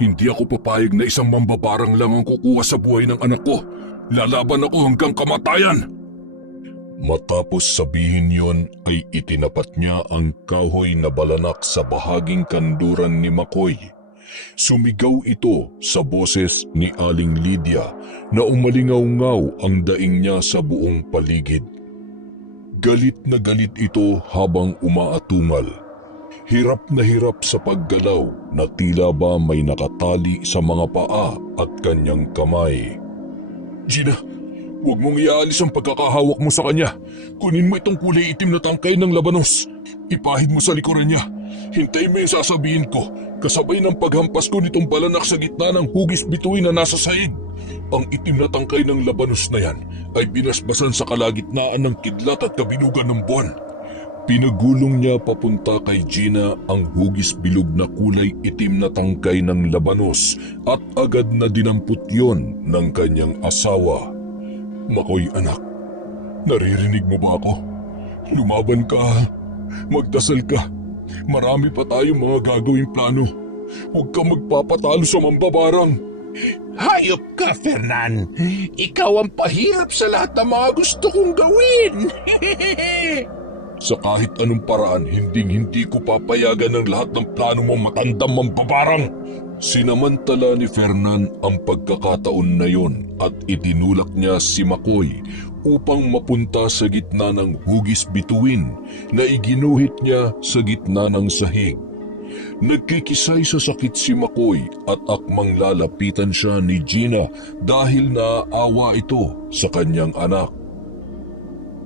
Hindi ako papayag na isang mambabarang lang ang kukuha sa buhay ng anak ko. Lalaban ako hanggang kamatayan. Matapos sabihin yon ay itinapat niya ang kahoy na balanak sa bahaging kanduran ni Makoy. Sumigaw ito sa boses ni Aling Lydia na umalingaw-ngaw ang daing niya sa buong paligid. Galit na galit ito habang umaatungal. Hirap na hirap sa paggalaw na tila ba may nakatali sa mga paa at kanyang kamay. Gina, huwag mong iaalis ang pagkakahawak mo sa kanya. Kunin mo itong kulay itim na tangkay ng labanos. Ipahid mo sa likuran niya. Hintayin mo yung sasabihin ko, kasabay ng paghampas ko nitong balanak sa gitna ng hugis bituin na nasa sahig. Ang itim na tangkay ng labanos na yan ay binasbasan sa kalagitnaan ng kidlat at kabilugan ng buwan. Pinagulong niya papunta kay Gina ang hugis bilog na kulay itim na tangkay ng labanos at agad na dinampot yon ng kanyang asawa. Makoy anak, naririnig mo ba ako? Lumaban ka, magdasal ka. Marami pa tayong mga gagawing plano. Huwag kang magpapatalo sa mambabarang. Hayop ka, Fernan! Ikaw ang pahirap sa lahat ng mga gusto kong gawin! Sa kahit anong paraan, hindi ko papayagan ang lahat ng plano mo matandang mambabarang. Sinamantala ni Fernan ang pagkakataon na yon at itinulak niya si Makoy upang mapunta sa gitna ng hugis bituin na iginuhit niya sa gitna ng sahig. Nagkikisay sa sakit si Makoy at akmang lalapitan siya ni Gina dahil naaawa ito sa kanyang anak.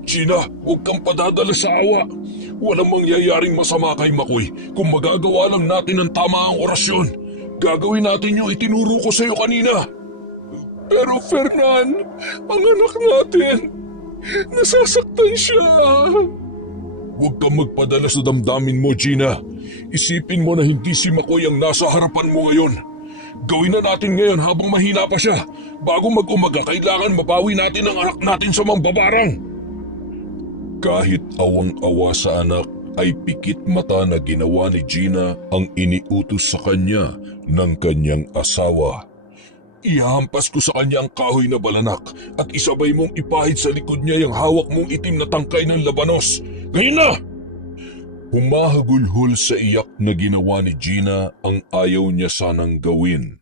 Gina, huwag kang padadala sa awa. Walang mangyayaring masama kay Makoy kung magagawa lang natin ang tama ang orasyon. Gagawin natin yung itinuro ko sa iyo kanina. Pero Fernan, ang anak natin, nasasaktan siya. Huwag kang magpadala sa damdamin mo, Gina. Isipin mo na hindi si Makoy ang nasa harapan mo ngayon. Gawin na natin ngayon habang mahina pa siya. Bago mag-umaga, kailangan mabawi natin ang anak natin sa mambabarang. Kahit awang-awa sa anak, ay pikit mata na ginawa ni Gina ang iniutos sa kanya ng kanyang asawa. Ihahampas ko sa kanya ang kahoy na balanak at isabay mong ipahid sa likod niya yung hawak mong itim na tangkay ng labanos. Ngayon na! Humahagulhol sa iyak na ginawa ni Gina ang ayaw niya sanang gawin.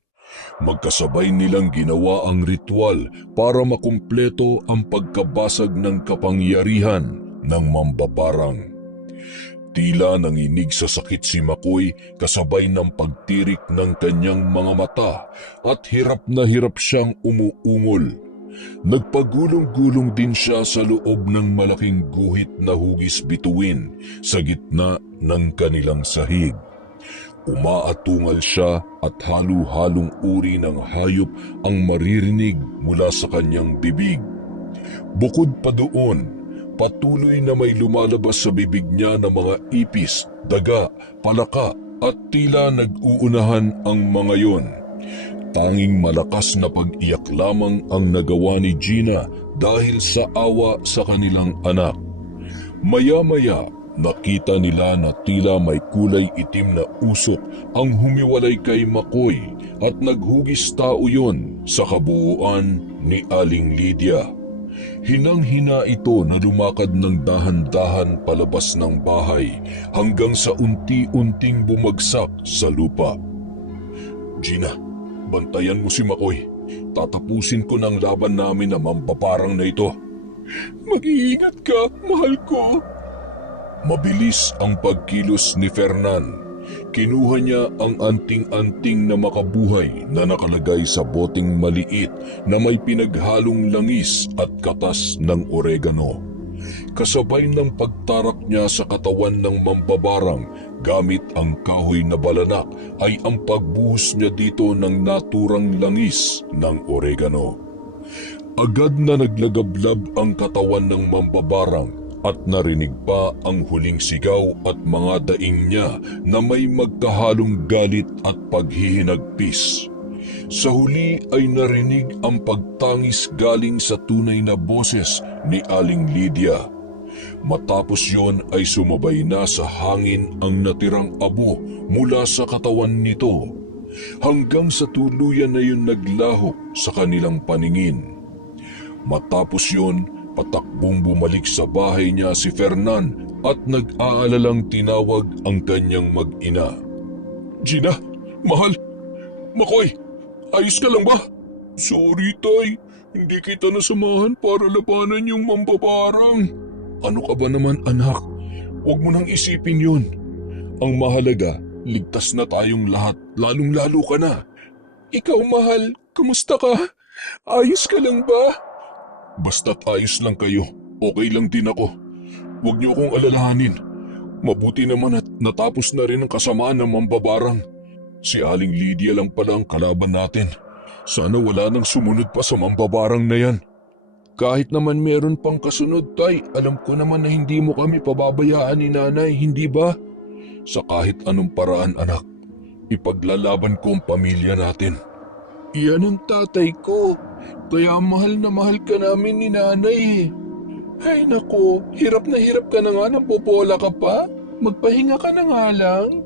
Magkasabay nilang ginawa ang ritual para makumpleto ang pagkabasag ng kapangyarihan ng mambabarang. Tila nanginig sa sakit si Makoy kasabay ng pagtirik ng kanyang mga mata at hirap na hirap siyang umuungol. Nagpagulong-gulong din siya sa loob ng malaking guhit na hugis bituin sa gitna ng kanilang sahig. Umaatungal siya at halo-halong uri ng hayop ang maririnig mula sa kanyang bibig. Bukod pa doon, patuloy na may lumalabas sa bibig niya na mga ipis, daga, palaka at tila nag-uunahan ang mga yon. Tanging malakas na pag-iyak lamang ang nagawa ni Gina dahil sa awa sa kanilang anak. Maya-maya, nakita nila na tila may kulay itim na usok ang humiwalay kay Makoy at naghugis tao yon sa kabuuan ni Aling Lydia. Hinang-hina ito na lumakad ng dahan-dahan palabas ng bahay hanggang sa unti-unting bumagsak sa lupa. Gina, bantayan mo si Makoy. Tatapusin ko ng laban namin na mambabarang na ito. Mag-iingat ka, mahal ko. Mabilis ang pagkilos ni Fernan. Kinuha niya ang anting-anting na makabuhay na nakalagay sa boteng maliit na may pinaghalong langis at katas ng oregano. Kasabay ng pagtarak niya sa katawan ng mambabarang gamit ang kahoy na balanak ay ang pagbuhos niya dito ng naturang langis ng oregano. Agad na naglagablab ang katawan ng mambabarang at narinig pa ang huling sigaw at mga daing niya na may magkahalong galit at paghihinagpis. Sa huli ay narinig ang pagtangis galing sa tunay na boses ni Aling Lydia. Matapos yon ay sumabay na sa hangin ang natirang abo mula sa katawan nito, hanggang sa tuluyan na yun naglaho sa kanilang paningin. Matapos yon, patakbong bumalik sa bahay niya si Fernan at nag-aalalang tinawag ang kanyang mag-ina. Gina, mahal, Makoy, ayos ka lang ba? Sorry, Tay. Hindi kita nasamahan para labanan yung mambabarang. Ano ka ba naman, anak? Huwag mo nang isipin yun. Ang mahalaga, ligtas na tayong lahat, lalong-lalo ka na. Ikaw, mahal, kamusta ka? Ayos ka lang ba? Basta't ayos lang kayo, okay lang din ako. Huwag niyo akong alalahanin. Mabuti naman at natapos na rin ang kasamaan ng mambabarang. Si Aling Lydia lang pala ang kalaban natin. Sana wala nang sumunod pa sa mambabarang na yan. Kahit naman meron pang kasunod, Tay, alam ko naman na hindi mo kami pababayaan ni Nanay, hindi ba? Sa kahit anong paraan, anak, ipaglalaban ko ang pamilya natin. Iyan ang tatay ko. Kaya mahal na mahal ka namin ni Nanay. Ay nako, hirap na nga nang popola ka pa. Magpahinga ka na nga lang.